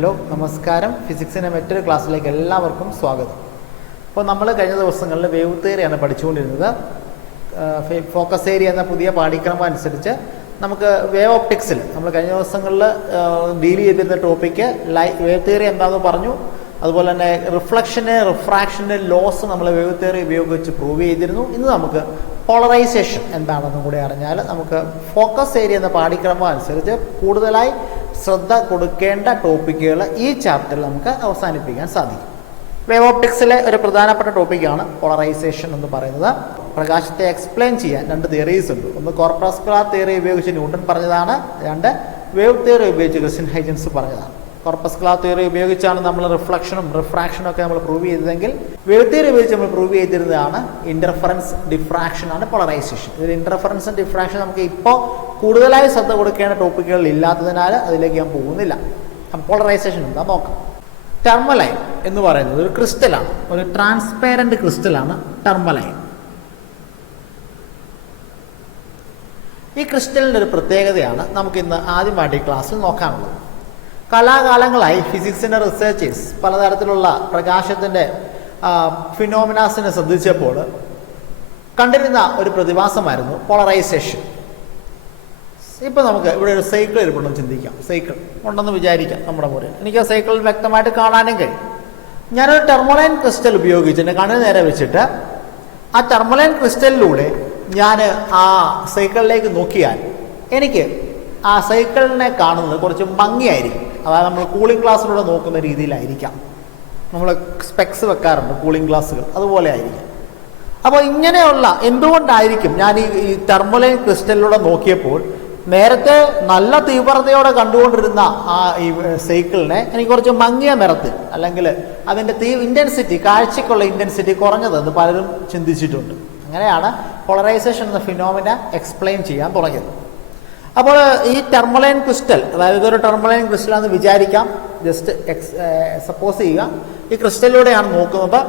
Hello നമസ്കാരം. ഫിസിക്സിൻ്റെ മറ്റൊരു ക്ലാസ്സിലേക്ക് എല്ലാവർക്കും സ്വാഗതം. അപ്പോൾ നമ്മൾ കഴിഞ്ഞ ദിവസങ്ങളിൽ വേവ് തിയറിയാണ് പഠിച്ചുകൊണ്ടിരുന്നത്. ഫോക്കസ് ഏരിയ എന്ന പുതിയ പാഠ്യക്രമം അനുസരിച്ച് നമുക്ക് വേവ് ഒപ്റ്റിക്സിൽ നമ്മൾ കഴിഞ്ഞ ദിവസങ്ങളിൽ ഡീൽ ചെയ്തിരുന്ന ടോപ്പിക്ക് വേവ് തിയറി എന്താണെന്ന് പറഞ്ഞു. അതുപോലെ തന്നെ റിഫ്രാക്ഷന് ലോസ് നമ്മൾ വേവ് തിയറി ഉപയോഗിച്ച് പ്രൂവ് ചെയ്തിരുന്നു. ഇന്ന് നമുക്ക് പോളറൈസേഷൻ എന്താണെന്നും കൂടി അറിഞ്ഞാൽ നമുക്ക് ഫോക്കസ് ഏരിയ എന്ന പാഠ്യക്രമം അനുസരിച്ച് കൂടുതലായി ശ്രദ്ധ കൊടുക്കേണ്ട ടോപ്പിക്കുകൾ ഈ ചാപ്റ്ററിൽ നമുക്ക് അവസാനിപ്പിക്കാൻ സാധിക്കും. വേവ് ഓപ്റ്റിക്സിലെ ഒരു പ്രധാനപ്പെട്ട ടോപ്പിക്കാണ് പോളറൈസേഷൻ എന്ന് പറയുന്നത്. പ്രകാശത്തെ എക്സ്പ്ലെയിൻ ചെയ്യാൻ രണ്ട് തിയറീസ് ഉണ്ട്. ഒന്ന് കോർപ്പസ്കുലർ തിയറി ഉപയോഗിച്ച് ന്യൂട്ടൺ പറഞ്ഞതാണ്, രണ്ട് വേവ് തിയറി ഉപയോഗിച്ച് ക്രിസ്റ്റ്യൻ ഹൈജൻസ് പറഞ്ഞതാണ്. കോർപ്പസ്കുലർ തിയറി ഉപയോഗിച്ചാണ് നമ്മൾ റിഫ്ലക്ഷനും റിഫ്രാക്ഷനും ഒക്കെ നമ്മൾ പ്രൂവ് ചെയ്തതെങ്കിൽ വേവ് തിയറി ഉപയോഗിച്ച് നമ്മൾ പ്രൂവ് ചെയ്തിരുന്നതാണ് ഇൻ്റർഫറൻസ് ഡിഫ്രാക്ഷൻ ആണ് പോളറൈസേഷൻ. ഇതിൽ ഇൻ്റർഫറൻസും ഡിഫ്രാക്ഷൻ നമുക്ക് ഇപ്പോൾ കൂടുതലായി ശ്രദ്ധ കൊടുക്കേണ്ട ടോപ്പിക്കുകൾ ഇല്ലാത്തതിനാൽ അതിലേക്ക് ഞാൻ പോകുന്നില്ല. പോളറൈസേഷൻ എന്താ നോക്കാം. ടെർമലൈൻ എന്ന് പറയുന്നത് ഒരു ക്രിസ്റ്റലാണ്, ഒരു ട്രാൻസ്പെറൻറ്റ് ക്രിസ്റ്റലാണ് ടെർമലൈൻ. ഈ ക്രിസ്റ്റലിൻ്റെ ഒരു പ്രത്യേകതയാണ് നമുക്കിന്ന് ആദ്യമായിട്ട് ഈ ക്ലാസ്സിൽ നോക്കാനുള്ളത്. കാലാകാലങ്ങളായി ഫിസിക്സിൻ്റെ റിസർച്ചേഴ്സ് പലതരത്തിലുള്ള പ്രകാശത്തിൻ്റെ ഫിനോമിനാസിനെ ശ്രദ്ധിച്ചപ്പോൾ കണ്ടിരുന്ന ഒരു പ്രതിഭാസമായിരുന്നു പോളറൈസേഷൻ. ഇപ്പോൾ നമുക്ക് ഇവിടെ ഒരു സൈക്കിൾ ഇരിപ്പുണ്ടെന്ന് ചിന്തിക്കാം. സൈക്കിൾ ഉണ്ടെന്ന് വിചാരിക്കാം നമ്മുടെ മുറിയിൽ. എനിക്ക് ആ സൈക്കിൾ വ്യക്തമായിട്ട് കാണാനും കഴിയും. ഞാനൊരു ടെർമലൈൻ ക്രിസ്റ്റൽ ഉപയോഗിച്ച് എൻ്റെ കണ്ണിന് നേരെ വെച്ചിട്ട് ആ ടെർമലൈൻ ക്രിസ്റ്റലിലൂടെ ഞാൻ ആ സൈക്കിളിലേക്ക് നോക്കിയാൽ എനിക്ക് ആ സൈക്കിളിനെ കാണുന്നത് കുറച്ച് ഭംഗിയായിരിക്കും. അതായത് നമ്മൾ കൂളിംഗ് ഗ്ലാസ്സിലൂടെ നോക്കുന്ന രീതിയിലായിരിക്കാം. നമ്മൾ സ്പെക്സ് വെക്കാറുണ്ട് കൂളിംഗ് ഗ്ലാസ്സുകൾ, അതുപോലെ ആയിരിക്കും. അപ്പോൾ ഇങ്ങനെയുള്ള എന്തുകൊണ്ടായിരിക്കും ഞാൻ ഈ ടെർമലൈൻ ക്രിസ്റ്റലിലൂടെ നോക്കിയപ്പോൾ നേരത്തെ നല്ല തീവ്രതയോടെ കണ്ടുകൊണ്ടിരുന്ന ആ ഈ സൈക്കിളിനെ എനിക്ക് കുറച്ച് മങ്ങിയ നിറത്തിൽ, അല്ലെങ്കിൽ അതിൻ്റെ ഇൻറ്റൻസിറ്റി, കാഴ്ചയ്ക്കുള്ള ഇൻറ്റൻസിറ്റി കുറഞ്ഞതെന്ന് പലരും ചിന്തിച്ചിട്ടുണ്ട്. അങ്ങനെയാണ് പോളറൈസേഷൻ എന്ന ഫിനോമിന എക്സ്പ്ലെയിൻ ചെയ്യാൻ തുടങ്ങിയത്. അപ്പോൾ ഈ ടെർമലൈൻ ക്രിസ്റ്റൽ, അതായത് ഇതൊരു ടെർമലൈൻ ക്രിസ്റ്റലാണെന്ന് വിചാരിക്കാം. ജസ്റ്റ് സപ്പോസ് ചെയ്യുക ഈ ക്രിസ്റ്റലിലൂടെയാണ് നോക്കുന്നത്.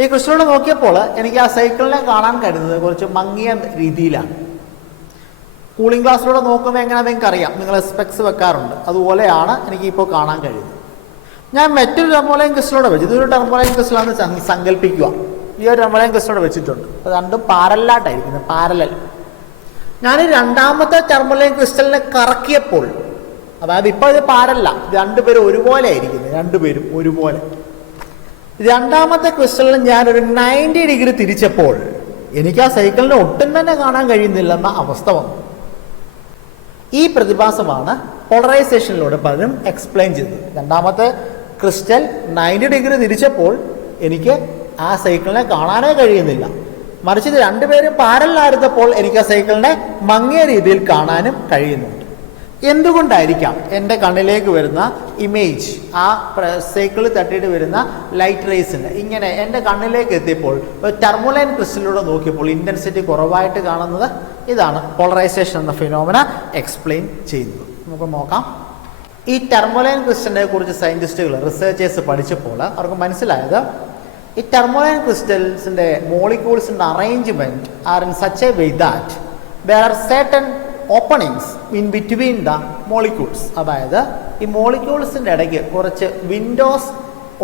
ഈ ക്രിസ്റ്റലിലൂടെ നോക്കിയപ്പോൾ എനിക്ക് ആ സൈക്കിളിനെ കാണാൻ കഴിയുന്നത് കുറച്ച് മങ്ങിയ രീതിയിലാണ്. കൂളിംഗ് ഗ്ലാസ്സിലൂടെ നോക്കുമ്പോൾ എങ്ങനെയാണെന്ന് നിങ്ങൾക്ക് അറിയാം, നിങ്ങൾ സ്പെക്സ് വെക്കാറുണ്ട്, അതുപോലെയാണ് എനിക്കിപ്പോൾ കാണാൻ കഴിയുന്നത്. ഞാൻ മറ്റൊരു ടെർമലൈൻ ക്രിസ്റ്റലിലൂടെ വെച്ച്, ഇതൊരു ടെർമലൈൻ ക്രിസ്റ്റലാണെന്ന് സങ്കല്പിക്കുക. ഈ ഒരു ടെർമലൈൻ ക്രിസ്റ്റലിലൂടെ വെച്ചിട്ടുണ്ട്. അത് രണ്ടും പാരലായിട്ടായിരിക്കുന്നത്, പാരലൽ. ഞാൻ രണ്ടാമത്തെ ടെർമലൈൻ ക്രിസ്റ്റലിനെ കറക്കിയപ്പോൾ, അതായത് ഇപ്പോൾ ഇത് പാരല്ല, രണ്ടുപേരും ഒരുപോലെ ആയിരിക്കുന്നത്, രണ്ടുപേരും ഒരുപോലെ. രണ്ടാമത്തെ ക്രിസ്റ്റലിന് ഞാനൊരു 90 ഡിഗ്രി തിരിച്ചപ്പോൾ എനിക്ക് ആ സൈക്കിളിനെ ഒട്ടും തന്നെ കാണാൻ കഴിയുന്നില്ലെന്ന അവസ്ഥ വന്നു. ഈ പ്രതിഭാസമാണ് പോളറൈസേഷനിലൂടെ പലരും എക്സ്പ്ലെയിൻ ചെയ്തത്. രണ്ടാമത്തെ ക്രിസ്റ്റൽ 90 ഡിഗ്രി തിരിച്ചപ്പോൾ എനിക്ക് ആ സൈക്കിളിനെ കാണാനേ കഴിയുന്നില്ല. മറിച്ച് ഇത് രണ്ടുപേരും പാരലായിരുന്നപ്പോൾ എനിക്ക് ആ സൈക്കിളിനെ മങ്ങിയ രീതിയിൽ കാണാനും കഴിയുന്നുണ്ട്. എന്തുകൊണ്ടായിരിക്കാം എൻ്റെ കണ്ണിലേക്ക് വരുന്ന ഇമേജ്, ആ സൈക്കിളിൽ തട്ടിയിട്ട് വരുന്ന ലൈറ്റ് റേസിന് ഇങ്ങനെ എൻ്റെ കണ്ണിലേക്ക് എത്തിയപ്പോൾ ടെർമലൈൻ ക്രിസ്റ്റലിലൂടെ നോക്കിയപ്പോൾ ഇൻറ്റൻസിറ്റി കുറവായിട്ട് കാണുന്നത്? ഇതാണ് പോളറൈസേഷൻ എന്ന ഫിനോമിന എക്സ്പ്ലെയിൻ ചെയ്യുന്നത്. നമുക്ക് നോക്കാം. ഈ ടെർമലൈൻ ക്രിസ്റ്റലിനെ കുറിച്ച് സയൻറ്റിസ്റ്റുകൾ, റിസർച്ചേഴ്സ് പഠിച്ചപ്പോൾ അവർക്ക് മനസ്സിലായത് ഈ ടെർമലൈൻ ക്രിസ്റ്റൽസിൻ്റെ മോളിക്യൂൾസിൻ്റെ arrangement are in such a way that there are certain openings in between the molecules. അതായത് ഈ മോളിക്യൂൾസിൻ്റെ ഇടയ്ക്ക് കുറച്ച് വിൻഡോസ്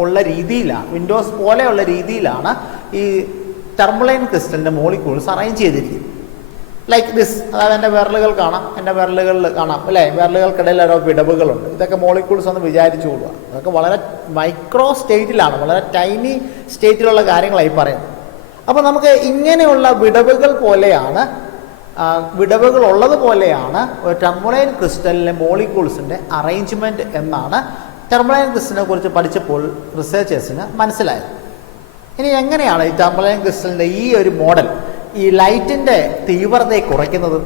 ഉള്ള രീതിയിലാണ്, വിൻഡോസ് പോലെയുള്ള രീതിയിലാണ് ഈ ടെർമലൈൻ ക്രിസ്റ്റലിൻ്റെ മോളിക്യൂൾസ് അറേഞ്ച് ചെയ്തിരിക്കുന്നത്. Like this. അതായത് എൻ്റെ വിരലുകൾ കാണാം, എൻ്റെ വിരലുകളിൽ കാണാം അല്ലേ, വിരലുകൾക്കിടയിൽ ഓരോ വിടവുകളുണ്ട്. ഇതൊക്കെ മോളിക്യൂൾസ് ഒന്ന് വിചാരിച്ചു കൊള്ളുക. അതൊക്കെ വളരെ മൈക്രോ സ്റ്റേറ്റിലാണ്, വളരെ ടൈനി സ്റ്റേറ്റിലുള്ള കാര്യങ്ങളായി പറയുന്നത്. അപ്പോൾ നമുക്ക് ഇങ്ങനെയുള്ള വിടവുകൾ പോലെയാണ്, വിടവുകൾ ഉള്ളതുപോലെയാണ് ഒരു ടെർമലൈൻ ക്രിസ്റ്റലിലെ മോളിക്യൂൾസിൻ്റെ അറേഞ്ച്മെൻറ്റ് എന്നാണ് ടെർമലൈൻ ക്രിസ്റ്റലിനെ കുറിച്ച് പഠിച്ചപ്പോൾ റിസർച്ചേഴ്സിന് മനസ്സിലായത്. ഇനി എങ്ങനെയാണ് ഈ ടെർമലൈൻ ക്രിസ്റ്റലിൻ്റെ ഈ ഒരു മോഡൽ ഈ ലൈറ്റിൻ്റെ തീവ്രതയെ കുറയ്ക്കുന്നത്?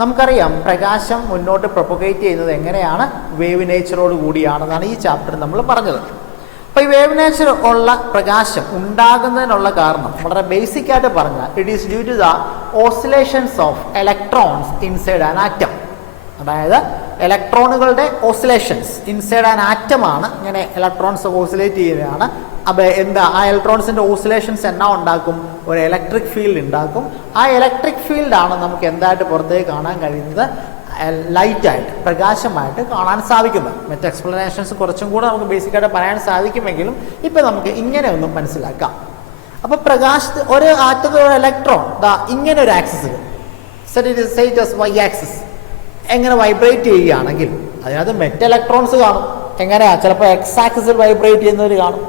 നമുക്കറിയാം പ്രകാശം മുന്നോട്ട് പ്രൊപ്പഗേറ്റ് ചെയ്യുന്നത് എങ്ങനെയാണ്, വേവ് നേച്ചറോട് കൂടിയാണെന്നാണ് ഈ ചാപ്റ്റർ നമ്മൾ പറഞ്ഞത്. അപ്പോൾ ഈ വേവ് നേച്ചർ ഉള്ള പ്രകാശം ഉണ്ടാകുന്നതിനുള്ള കാരണം വളരെ ബേസിക് ആയിട്ട് പറഞ്ഞാൽ it is due to the oscillations of electrons inside an atom. അതായത് ഇലക്ട്രോണുകളുടെ ഓസിലേഷൻസ് ഇൻസൈഡ് ആൻ ആറ്റമാണ് ഇങ്ങനെ ഇലക്ട്രോൺസ് ഓസിലേറ്റ് ചെയ്യുന്നതാണ്. അപ്പോൾ എന്താ ആ ഇലക്ട്രോൺസിൻ്റെ ഓസിലേഷൻസ് എന്നാ ഉണ്ടാക്കും? ഒരു ഇലക്ട്രിക് ഫീൽഡ് ഉണ്ടാക്കും. ആ ഇലക്ട്രിക് ഫീൽഡാണ് നമുക്ക് എന്തായിട്ട് പുറത്തേക്ക് കാണാൻ കഴിയുന്നത്? ലൈറ്റായിട്ട് പ്രകാശമായിട്ട് കാണാൻ സാധിക്കുന്നത്. മറ്റ് എക്സ്പ്ലനേഷൻസ് കുറച്ചും കൂടെ നമുക്ക് ബേസിക്കായിട്ട് പറയാൻ സാധിക്കുമെങ്കിലും ഇപ്പം നമുക്ക് ഇങ്ങനെ ഒന്നും മനസ്സിലാക്കാം. അപ്പോൾ ഒരു ആറ്റത്തിലുള്ള ഇലക്ട്രോൺ ഇങ്ങനെ ഒരു ആക്സിസിൽ വൈ ആക്സിസ് എങ്ങനെ വൈബ്രേറ്റ് ചെയ്യുകയാണെങ്കിൽ അതിനകത്ത് മെറ്റ് ഇലക്ട്രോൺസ് കാണും. എങ്ങനെയാ? ചിലപ്പോൾ എക്സ് ആക്സിസിൽ വൈബ്രേറ്റ് ചെയ്യുന്നവർ കാണും,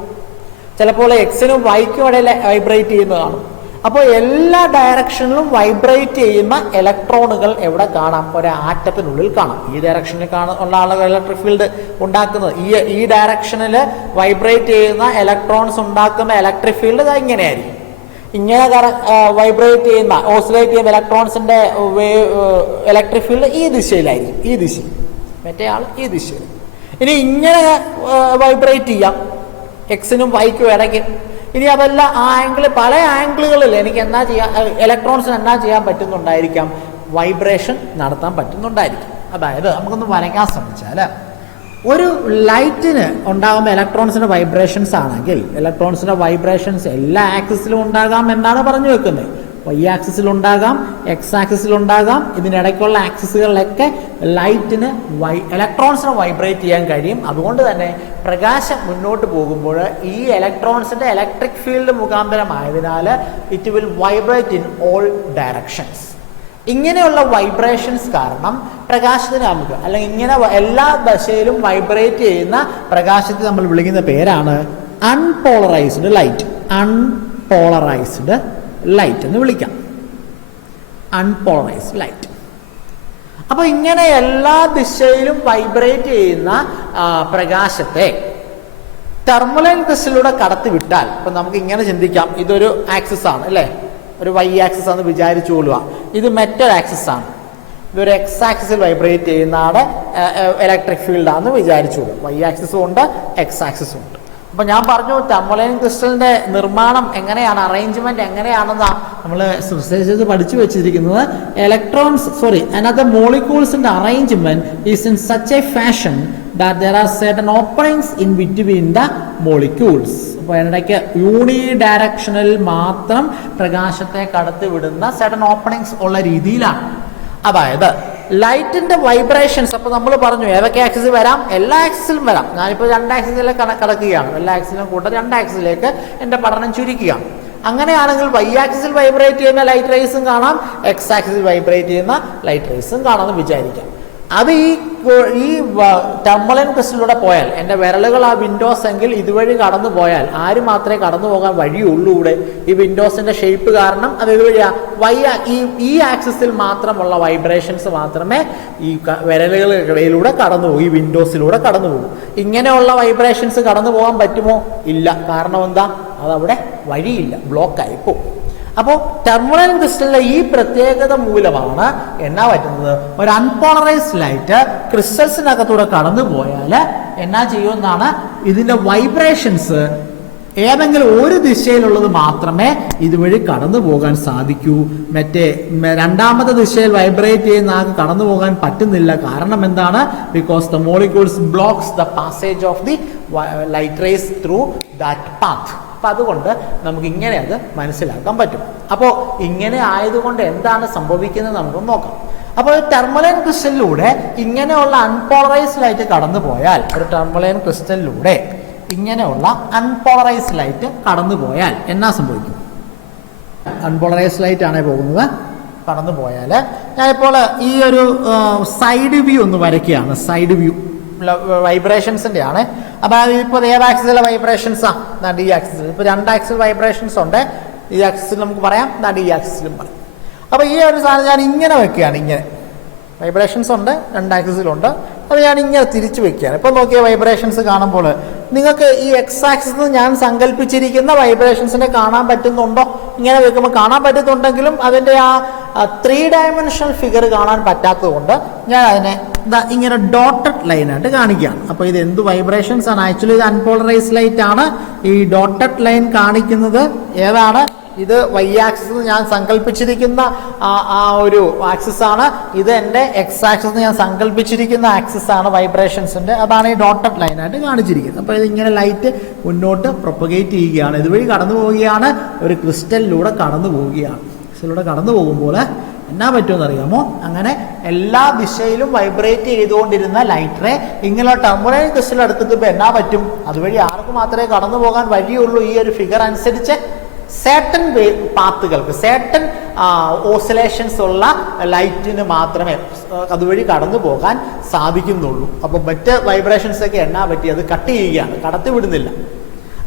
ചിലപ്പോൾ എക്സിനും വൈക്കും ഇടയിൽ വൈബ്രേറ്റ് ചെയ്യുന്നത് കാണും. അപ്പോൾ എല്ലാ ഡയറക്ഷനിലും വൈബ്രേറ്റ് ചെയ്യുന്ന ഇലക്ട്രോണുകൾ എവിടെ കാണാം? ഒരു ആറ്റത്തിനുള്ളിൽ കാണാം. ഈ ഡയറക്ഷനിൽ ഉള്ള ആളുകൾ ഇലക്ട്രിക് ഫീൽഡ് ഉണ്ടാക്കുന്നത് ഈ ഡയറക്ഷനിൽ വൈബ്രേറ്റ് ചെയ്യുന്ന ഇലക്ട്രോൺസ് ഉണ്ടാക്കുന്ന ഇലക്ട്രിക് ഫീൽഡ് ഇങ്ങനെയായിരിക്കും. ഇങ്ങനെ വൈബ്രേറ്റ് ചെയ്യുന്ന ഓസിലേറ്റ് ചെയ്യുന്ന ഇലക്ട്രോൺസിന്റെ ഇലക്ട്രിക് ഫീൽഡ് ഈ ദിശയിലായിരിക്കും, ഈ ദിശയിൽ. മറ്റേ ആൾ ഈ ദിശയിൽ. ഇനി ഇങ്ങനെ വൈബ്രേറ്റ് ചെയ്യാം എക്സിനും വൈക്കും ഇടയ്ക്ക്. ഇനി അതല്ല ആ ആംഗിൾ, പല ആംഗിളുകളിൽ എനിക്ക് എന്നാ ചെയ്യാൻ, ഇലക്ട്രോൺസിന് എന്നാ ചെയ്യാൻ പറ്റുന്നുണ്ടായിരിക്കാം? വൈബ്രേഷൻ നടത്താൻ പറ്റുന്നുണ്ടായിരിക്കും. അതായത് നമുക്കൊന്ന് വരയ്ക്കാൻ ശ്രമിച്ചാൽ ഒരു ലൈറ്റിന് ഉണ്ടാകുന്ന ഇലക്ട്രോൺസിന്റെ വൈബ്രേഷൻസ് ആണെങ്കിൽ ഇലക്ട്രോൺസിന്റെ വൈബ്രേഷൻസ് എല്ലാ ആക്സിസിലും ഉണ്ടാകാം എന്നാണ് പറഞ്ഞു വെക്കുന്നത്. വൈ ആക്സിസിലുണ്ടാകാം, എക്സ് ആക്സിസിലുണ്ടാകാം. ഇതിനിടയ്ക്കുള്ള ആക്സിസുകളിലൊക്കെ ലൈറ്റിന് ഇലക്ട്രോൺസിനെ വൈബ്രേറ്റ് ചെയ്യാൻ കഴിയും. അതുകൊണ്ട് തന്നെ പ്രകാശം മുന്നോട്ട് പോകുമ്പോൾ ഈ ഇലക്ട്രോൺസിന്റെ ഇലക്ട്രിക് ഫീൽഡ് മുഖാന്തരമായതിനാൽ it will vibrate in all directions. ഇങ്ങനെയുള്ള വൈബ്രേഷൻസ് കാരണം പ്രകാശത്തിന് നമുക്ക് അല്ലെങ്കിൽ ഇങ്ങനെ എല്ലാ ദശയിലും വൈബ്രേറ്റ് ചെയ്യുന്ന പ്രകാശത്തെ നമ്മൾ വിളിക്കുന്ന പേരാണ് അൺപോളറൈസ്ഡ് ലൈറ്റ്. അൺപോളറൈസ്ഡ് ലൈറ്റ് എന്ന് വിളിക്കാം. Unpolarised light. അപ്പോൾ ഇങ്ങനെ എല്ലാ ദിശയിലും വൈബ്രേറ്റ് ചെയ്യുന്ന പ്രകാശത്തെ ടെർമലൈൻ ക്രിസ്റ്റലിലൂടെ കടത്തിവിട്ടാൽ, ഇപ്പം നമുക്ക് ഇങ്ങനെ ചിന്തിക്കാം, ഇതൊരു ആക്സിസ് ആണ് അല്ലേ, ഒരു വൈ ആക്സിസ് ആണെന്ന് വിചാരിച്ചു കൊള്ളുക. ഇത് മറ്റൊരു ആക്സിസ് ആണ്, ഇതൊരു എക്സ് ആക്സിസിൽ വൈബ്രേറ്റ് ചെയ്യുന്ന ഇലക്ട്രിക് ഫീൽഡാണെന്ന് വിചാരിച്ചു കൊള്ളുക. വൈ ആക്സിസും ഉണ്ട്, എക്സ് ആക്സിസും ഉണ്ട്. അപ്പം ഞാൻ പറഞ്ഞു ടെർമലൈൻ ക്രിസ്റ്റലിന്റെ നിർമ്മാണം എങ്ങനെയാണ്, അറേഞ്ച്മെന്റ് എങ്ങനെയാണെന്നാ നമ്മൾ റിസർച്ചേഴ്സ് പഠിച്ചു വെച്ചിരിക്കുന്നത്. another molecules arrangement is in such a fashion that there are certain openings in between the molecules. അപ്പോൾ ഇടയ്ക്ക് യൂണി ഡയറക്ഷനിൽ മാത്രം പ്രകാശത്തെ കടത്തി വിടുന്ന certain openings ഉള്ള രീതിയിലാണ്. അതായത് ലൈറ്റിന്റെ വൈബ്രേഷൻസ്, അപ്പോൾ നമ്മൾ പറഞ്ഞു ഏതൊക്കെ ആക്സിസിൽ വരാം? എല്ലാ ആക്സിസിലും വരാം. ഞാനിപ്പോൾ 2 ആക്സിസിലേക്ക് കടക്കുകയാണ്, എല്ലാ ആക്സിസിലും കൂട്ടം 2 ആക്സിസിലേക്ക് എൻ്റെ പഠനം ചുരുക്കുകയാണ്. അങ്ങനെയാണെങ്കിൽ വൈ ആക്സിസിൽ വൈബ്രേറ്റ് ചെയ്യുന്ന ലൈറ്റ് റേസും കാണാം, എക്സ് ആക്സിസിൽ വൈബ്രേറ്റ് ചെയ്യുന്ന ലൈറ്റ് റേസും കാണാമെന്ന് വിചാരിക്കാം. അത് ഈ ടെർമലൈൻ ക്രിസ്റ്റലിലൂടെ പോയാൽ, എൻ്റെ വിരലുകൾ ആ വിൻഡോസ് എങ്കിൽ ഇതുവഴി കടന്നു പോയാൽ ആര് മാത്രമേ കടന്നു പോകാൻ വഴിയുള്ളൂ? ഇവിടെ ഈ വിൻഡോസിന്റെ ഷേപ്പ് കാരണം അത് ഇതുവഴിയാ ഈ ആക്സിസിൽ മാത്രമുള്ള വൈബ്രേഷൻസ് മാത്രമേ ഈ വിരലുകളിലൂടെ കടന്നു പോകും, ഈ വിൻഡോസിലൂടെ കടന്നു പോകും. ഇങ്ങനെയുള്ള വൈബ്രേഷൻസ് കടന്നു പോകാൻ പറ്റുമോ? ഇല്ല. കാരണം എന്താ? അതവിടെ വഴിയില്ല, ബ്ലോക്കായി പോകും. അപ്പോൾ ടെർമലൈൻ ക്രിസ്റ്റലിന്റെ ഈ പ്രത്യേകത മൂലമാണ് എന്നാ പറ്റുന്നത്, ഒരു അൺപോളറൈസ്ഡ് ലൈറ്റ് ക്രിസ്റ്റൽസിനകത്തൂടെ കടന്നു പോയാൽ എന്നാ ചെയ്യുമെന്നാണ്, ഇതിന്റെ വൈബ്രേഷൻസ് ഏതെങ്കിലും ഒരു ദിശയിലുള്ളത് മാത്രമേ ഇതുവഴി കടന്നു പോകാൻ സാധിക്കൂ. രണ്ടാമത്തെ ദിശയിൽ വൈബ്രേറ്റ് ചെയ്യുന്ന ആൾക്ക് കടന്നു പോകാൻ പറ്റുന്നില്ല. കാരണം എന്താണ്? Because the molecules blocks the passage of the light rays through that path. അപ്പം അതുകൊണ്ട് നമുക്ക് ഇങ്ങനെ അത് മനസ്സിലാക്കാൻ പറ്റും. അപ്പോൾ ഇങ്ങനെ ആയതുകൊണ്ട് എന്താണ് സംഭവിക്കുന്നത് നമുക്ക് നോക്കാം. അപ്പോൾ ടെർമലൈൻ ക്രിസ്റ്റലിലൂടെ ഇങ്ങനെയുള്ള അൺപോളറൈസ്ഡ് ലൈറ്റ് കടന്നു പോയാൽ, ഒരു ടെർമലൈൻ ക്രിസ്റ്റലിലൂടെ ഇങ്ങനെയുള്ള അൺപോളറൈസ്ഡ് ലൈറ്റ് കടന്നു പോയാൽ എന്നാ സംഭവിക്കും? അൺപോളറൈസ്ഡ് ലൈറ്റ് ആണ് പോകുന്നത്. കടന്നു പോയാൽ ഞാനിപ്പോൾ ഈ ഒരു സൈഡ് വ്യൂ ഒന്ന് വരയ്ക്കുകയാണ്. സൈഡ് വ്യൂ വൈബ്രേഷൻസിന്റെ ആണ്. അതായത് ഇപ്പോൾ ഏത് ആക്സിസിലെ വൈബ്രേഷൻസാ? ഈ ആക്സിസിൽ ഇപ്പോൾ 2 ആക്സിൽ വൈബ്രേഷൻസ് ഉണ്ട്. ഈ ആക്സിസിൽ നമുക്ക് പറയാം, ഈ ആക്സിസിലും പറയാം. അപ്പോൾ ഈ ഒരു സാധനം ഞാൻ ഇങ്ങനെ വെക്കുകയാണ്. ഇങ്ങനെ വൈബ്രേഷൻസ് ഉണ്ട്, 2 ആക്സിസിലുണ്ട്. അത് ഞാൻ ഇങ്ങനെ തിരിച്ചു വെക്കുകയാണ്. ഇപ്പോൾ നോക്കിയ വൈബ്രേഷൻസ് കാണുമ്പോൾ നിങ്ങൾക്ക് ഈ എക്സ് ആക്സിസ് ഞാൻ സങ്കല്പിച്ചിരിക്കുന്ന വൈബ്രേഷൻസിനെ കാണാൻ പറ്റുന്നുണ്ടോ? ഇങ്ങനെ വെക്കുമ്പോൾ കാണാൻ പറ്റുന്നുണ്ടെങ്കിലും അതിൻ്റെ ആ 3 ഡയമെൻഷണൽ ഫിഗർ കാണാൻ പറ്റാത്തത് കൊണ്ട് ഞാൻ അതിനെ ഇങ്ങനെ ഡോട്ടഡ് ലൈനായിട്ട് കാണിക്കുകയാണ്. അപ്പോൾ ഇത് എന്ത് വൈബ്രേഷൻസ് ആണ്? ആക്ച്വലി ഇത് അൺപോളറൈസ്ഡ് ലൈറ്റ് ആണ്. ഈ ഡോട്ടഡ് ലൈൻ കാണിക്കുന്നത് ഏതാണ്? ഇത് വൈ ആക്സിസ് ഞാൻ സങ്കല്പിച്ചിരിക്കുന്ന ആ ഒരു ആക്സിസ് ആണ്. ഇത് എൻ്റെ എക്സ് ആക്സിസ് ഞാൻ സങ്കല്പിച്ചിരിക്കുന്ന ആക്സിസ് ആണ് വൈബ്രേഷൻസിന്റെ. അതാണ് ഈ ഡോട്ടഡ് ലൈനായിട്ട് കാണിച്ചിരിക്കുന്നത്. അപ്പോൾ ഇതിങ്ങനെ ലൈറ്റ് മുന്നോട്ട് പ്രൊപ്പഗേറ്റ് ചെയ്യുകയാണ്, ഇതുവഴി കടന്നു പോവുകയാണ്, ഒരു ക്രിസ്റ്റലിലൂടെ കടന്നു പോവുകയാണ്. ക്രിസ്റ്റലിലൂടെ കടന്നു പോകുമ്പോൾ എന്നാ പറ്റുമെന്ന് അറിയാമോ? അങ്ങനെ എല്ലാ ദിശയിലും വൈബ്രേറ്റ് ചെയ്തുകൊണ്ടിരുന്ന ലൈറ്റ് റേ ഇങ്ങനെ ടർമുലൈൻ ക്രിസ്റ്റൽ എടുത്തിട്ട് എന്നാ പറ്റും? അതുവഴി ആർക്ക് മാത്രമേ കടന്നു പോകാൻ വഴിയുള്ളൂ? ഈ ഒരു ഫിഗർ അനുസരിച്ച് സേട്ടൻ പാത്തുകൾക്ക്, സേട്ടൻ ഓസിലേഷൻസ് ഉള്ള ലൈറ്റിന് മാത്രമേ അതുവഴി കടന്നു പോകാൻ സാധിക്കുന്നുള്ളൂ. അപ്പോൾ മറ്റ് വൈബ്രേഷൻസ് ഒക്കെ എന്നാ പറ്റി? അത് കട്ട് ചെയ്യുകയാണ്, കടത്തി വിടുന്നില്ല.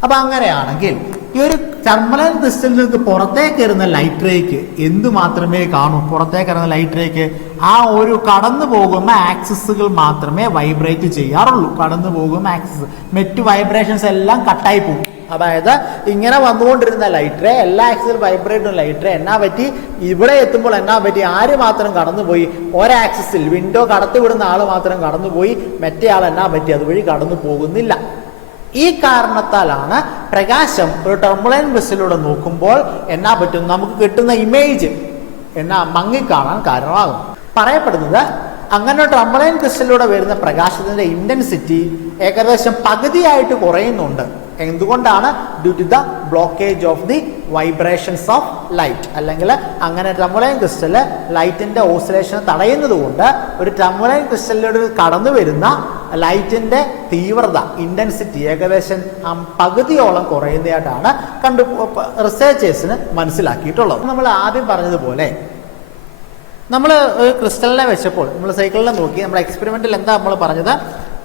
അപ്പൊ അങ്ങനെയാണെങ്കിൽ ഈ ഒരു ടർമുലൈൻ ക്രിസ്റ്റലിൽ നിന്ന് പുറത്തേക്ക് വരുന്ന ലൈറ്റ് റേക്ക് എന്ത് മാത്രമേ കാണൂ? പുറത്തേക്ക് വരുന്ന ലൈറ്റ് റേക്ക് ആ ഒരു കടന്നു പോകുന്ന ആക്സിസുകൾ മാത്രമേ വൈബ്രേറ്റ് ചെയ്യാറുള്ളൂ. കടന്നു പോകുന്ന ആക്സിസ്, മറ്റു വൈബ്രേഷൻസ് എല്ലാം കട്ടായി പോകും. അതായത് ഇങ്ങനെ വന്നുകൊണ്ടിരുന്ന ലൈറ്റ് റേ, എല്ലാ ആക്സിസിലും വൈബ്രേറ്റ് ചെയ്യുന്ന ലൈറ്റ് റേ എന്നാ പറ്റി? ഇവിടെ എത്തുമ്പോൾ എന്നാ പറ്റി? ആര് മാത്രം കടന്നുപോയി? ഒരാക്സിസിൽ വിൻഡോ കടത്തി വിടുന്ന ആൾ മാത്രം കടന്നുപോയി, മറ്റേ ആൾ എന്നാ പറ്റി? അതുവഴി കടന്നു പോകുന്നില്ല. ഈ കാരണത്താലാണ് പ്രകാശം ഒരു ടർമുലൈൻ ക്രിസ്റ്റലിലൂടെ നോക്കുമ്പോൾ എന്നാ പറ്റും? നമുക്ക് കിട്ടുന്ന ഇമേജ് എന്നാ മങ്ങിക്കാണാൻ കാരണമാകും. പറയപ്പെടുന്നത് അങ്ങനെ ടർമുലൈൻ ക്രിസ്റ്റലിലൂടെ വരുന്ന പ്രകാശത്തിന്റെ ഇന്റൻസിറ്റി ഏകദേശം പകുതിയായിട്ട് കുറയുന്നുണ്ട്. എന്തുകൊണ്ടാണ്? Due to the blockage of the vibrations of light. അല്ലെങ്കിൽ അങ്ങനെ ടർമുലൈൻ ക്രിസ്റ്റല് ലൈറ്റിന്റെ ഓസിലേഷൻ തടയുന്നത് കൊണ്ട് ഒരു ടർമുലൈൻ ക്രിസ്റ്റലിലൂടെ കടന്നു വരുന്ന ലൈറ്റിന്റെ തീവ്രത, ഇന്റൻസിറ്റി ഏകദേശം പകുതിയോളം കുറയുന്നതായിട്ടാണ് റിസർച്ചേഴ്സിന് മനസ്സിലാക്കിയിട്ടുള്ളത്. നമ്മൾ ആദ്യം പറഞ്ഞതുപോലെ നമ്മൾ ഒരു ക്രിസ്റ്റലിനെ വെച്ചപ്പോൾ, നമ്മൾ സൈക്കിളിനെ നോക്കി, നമ്മുടെ എക്സ്പെരിമെന്റിൽ എന്താ നമ്മൾ പറഞ്ഞത്?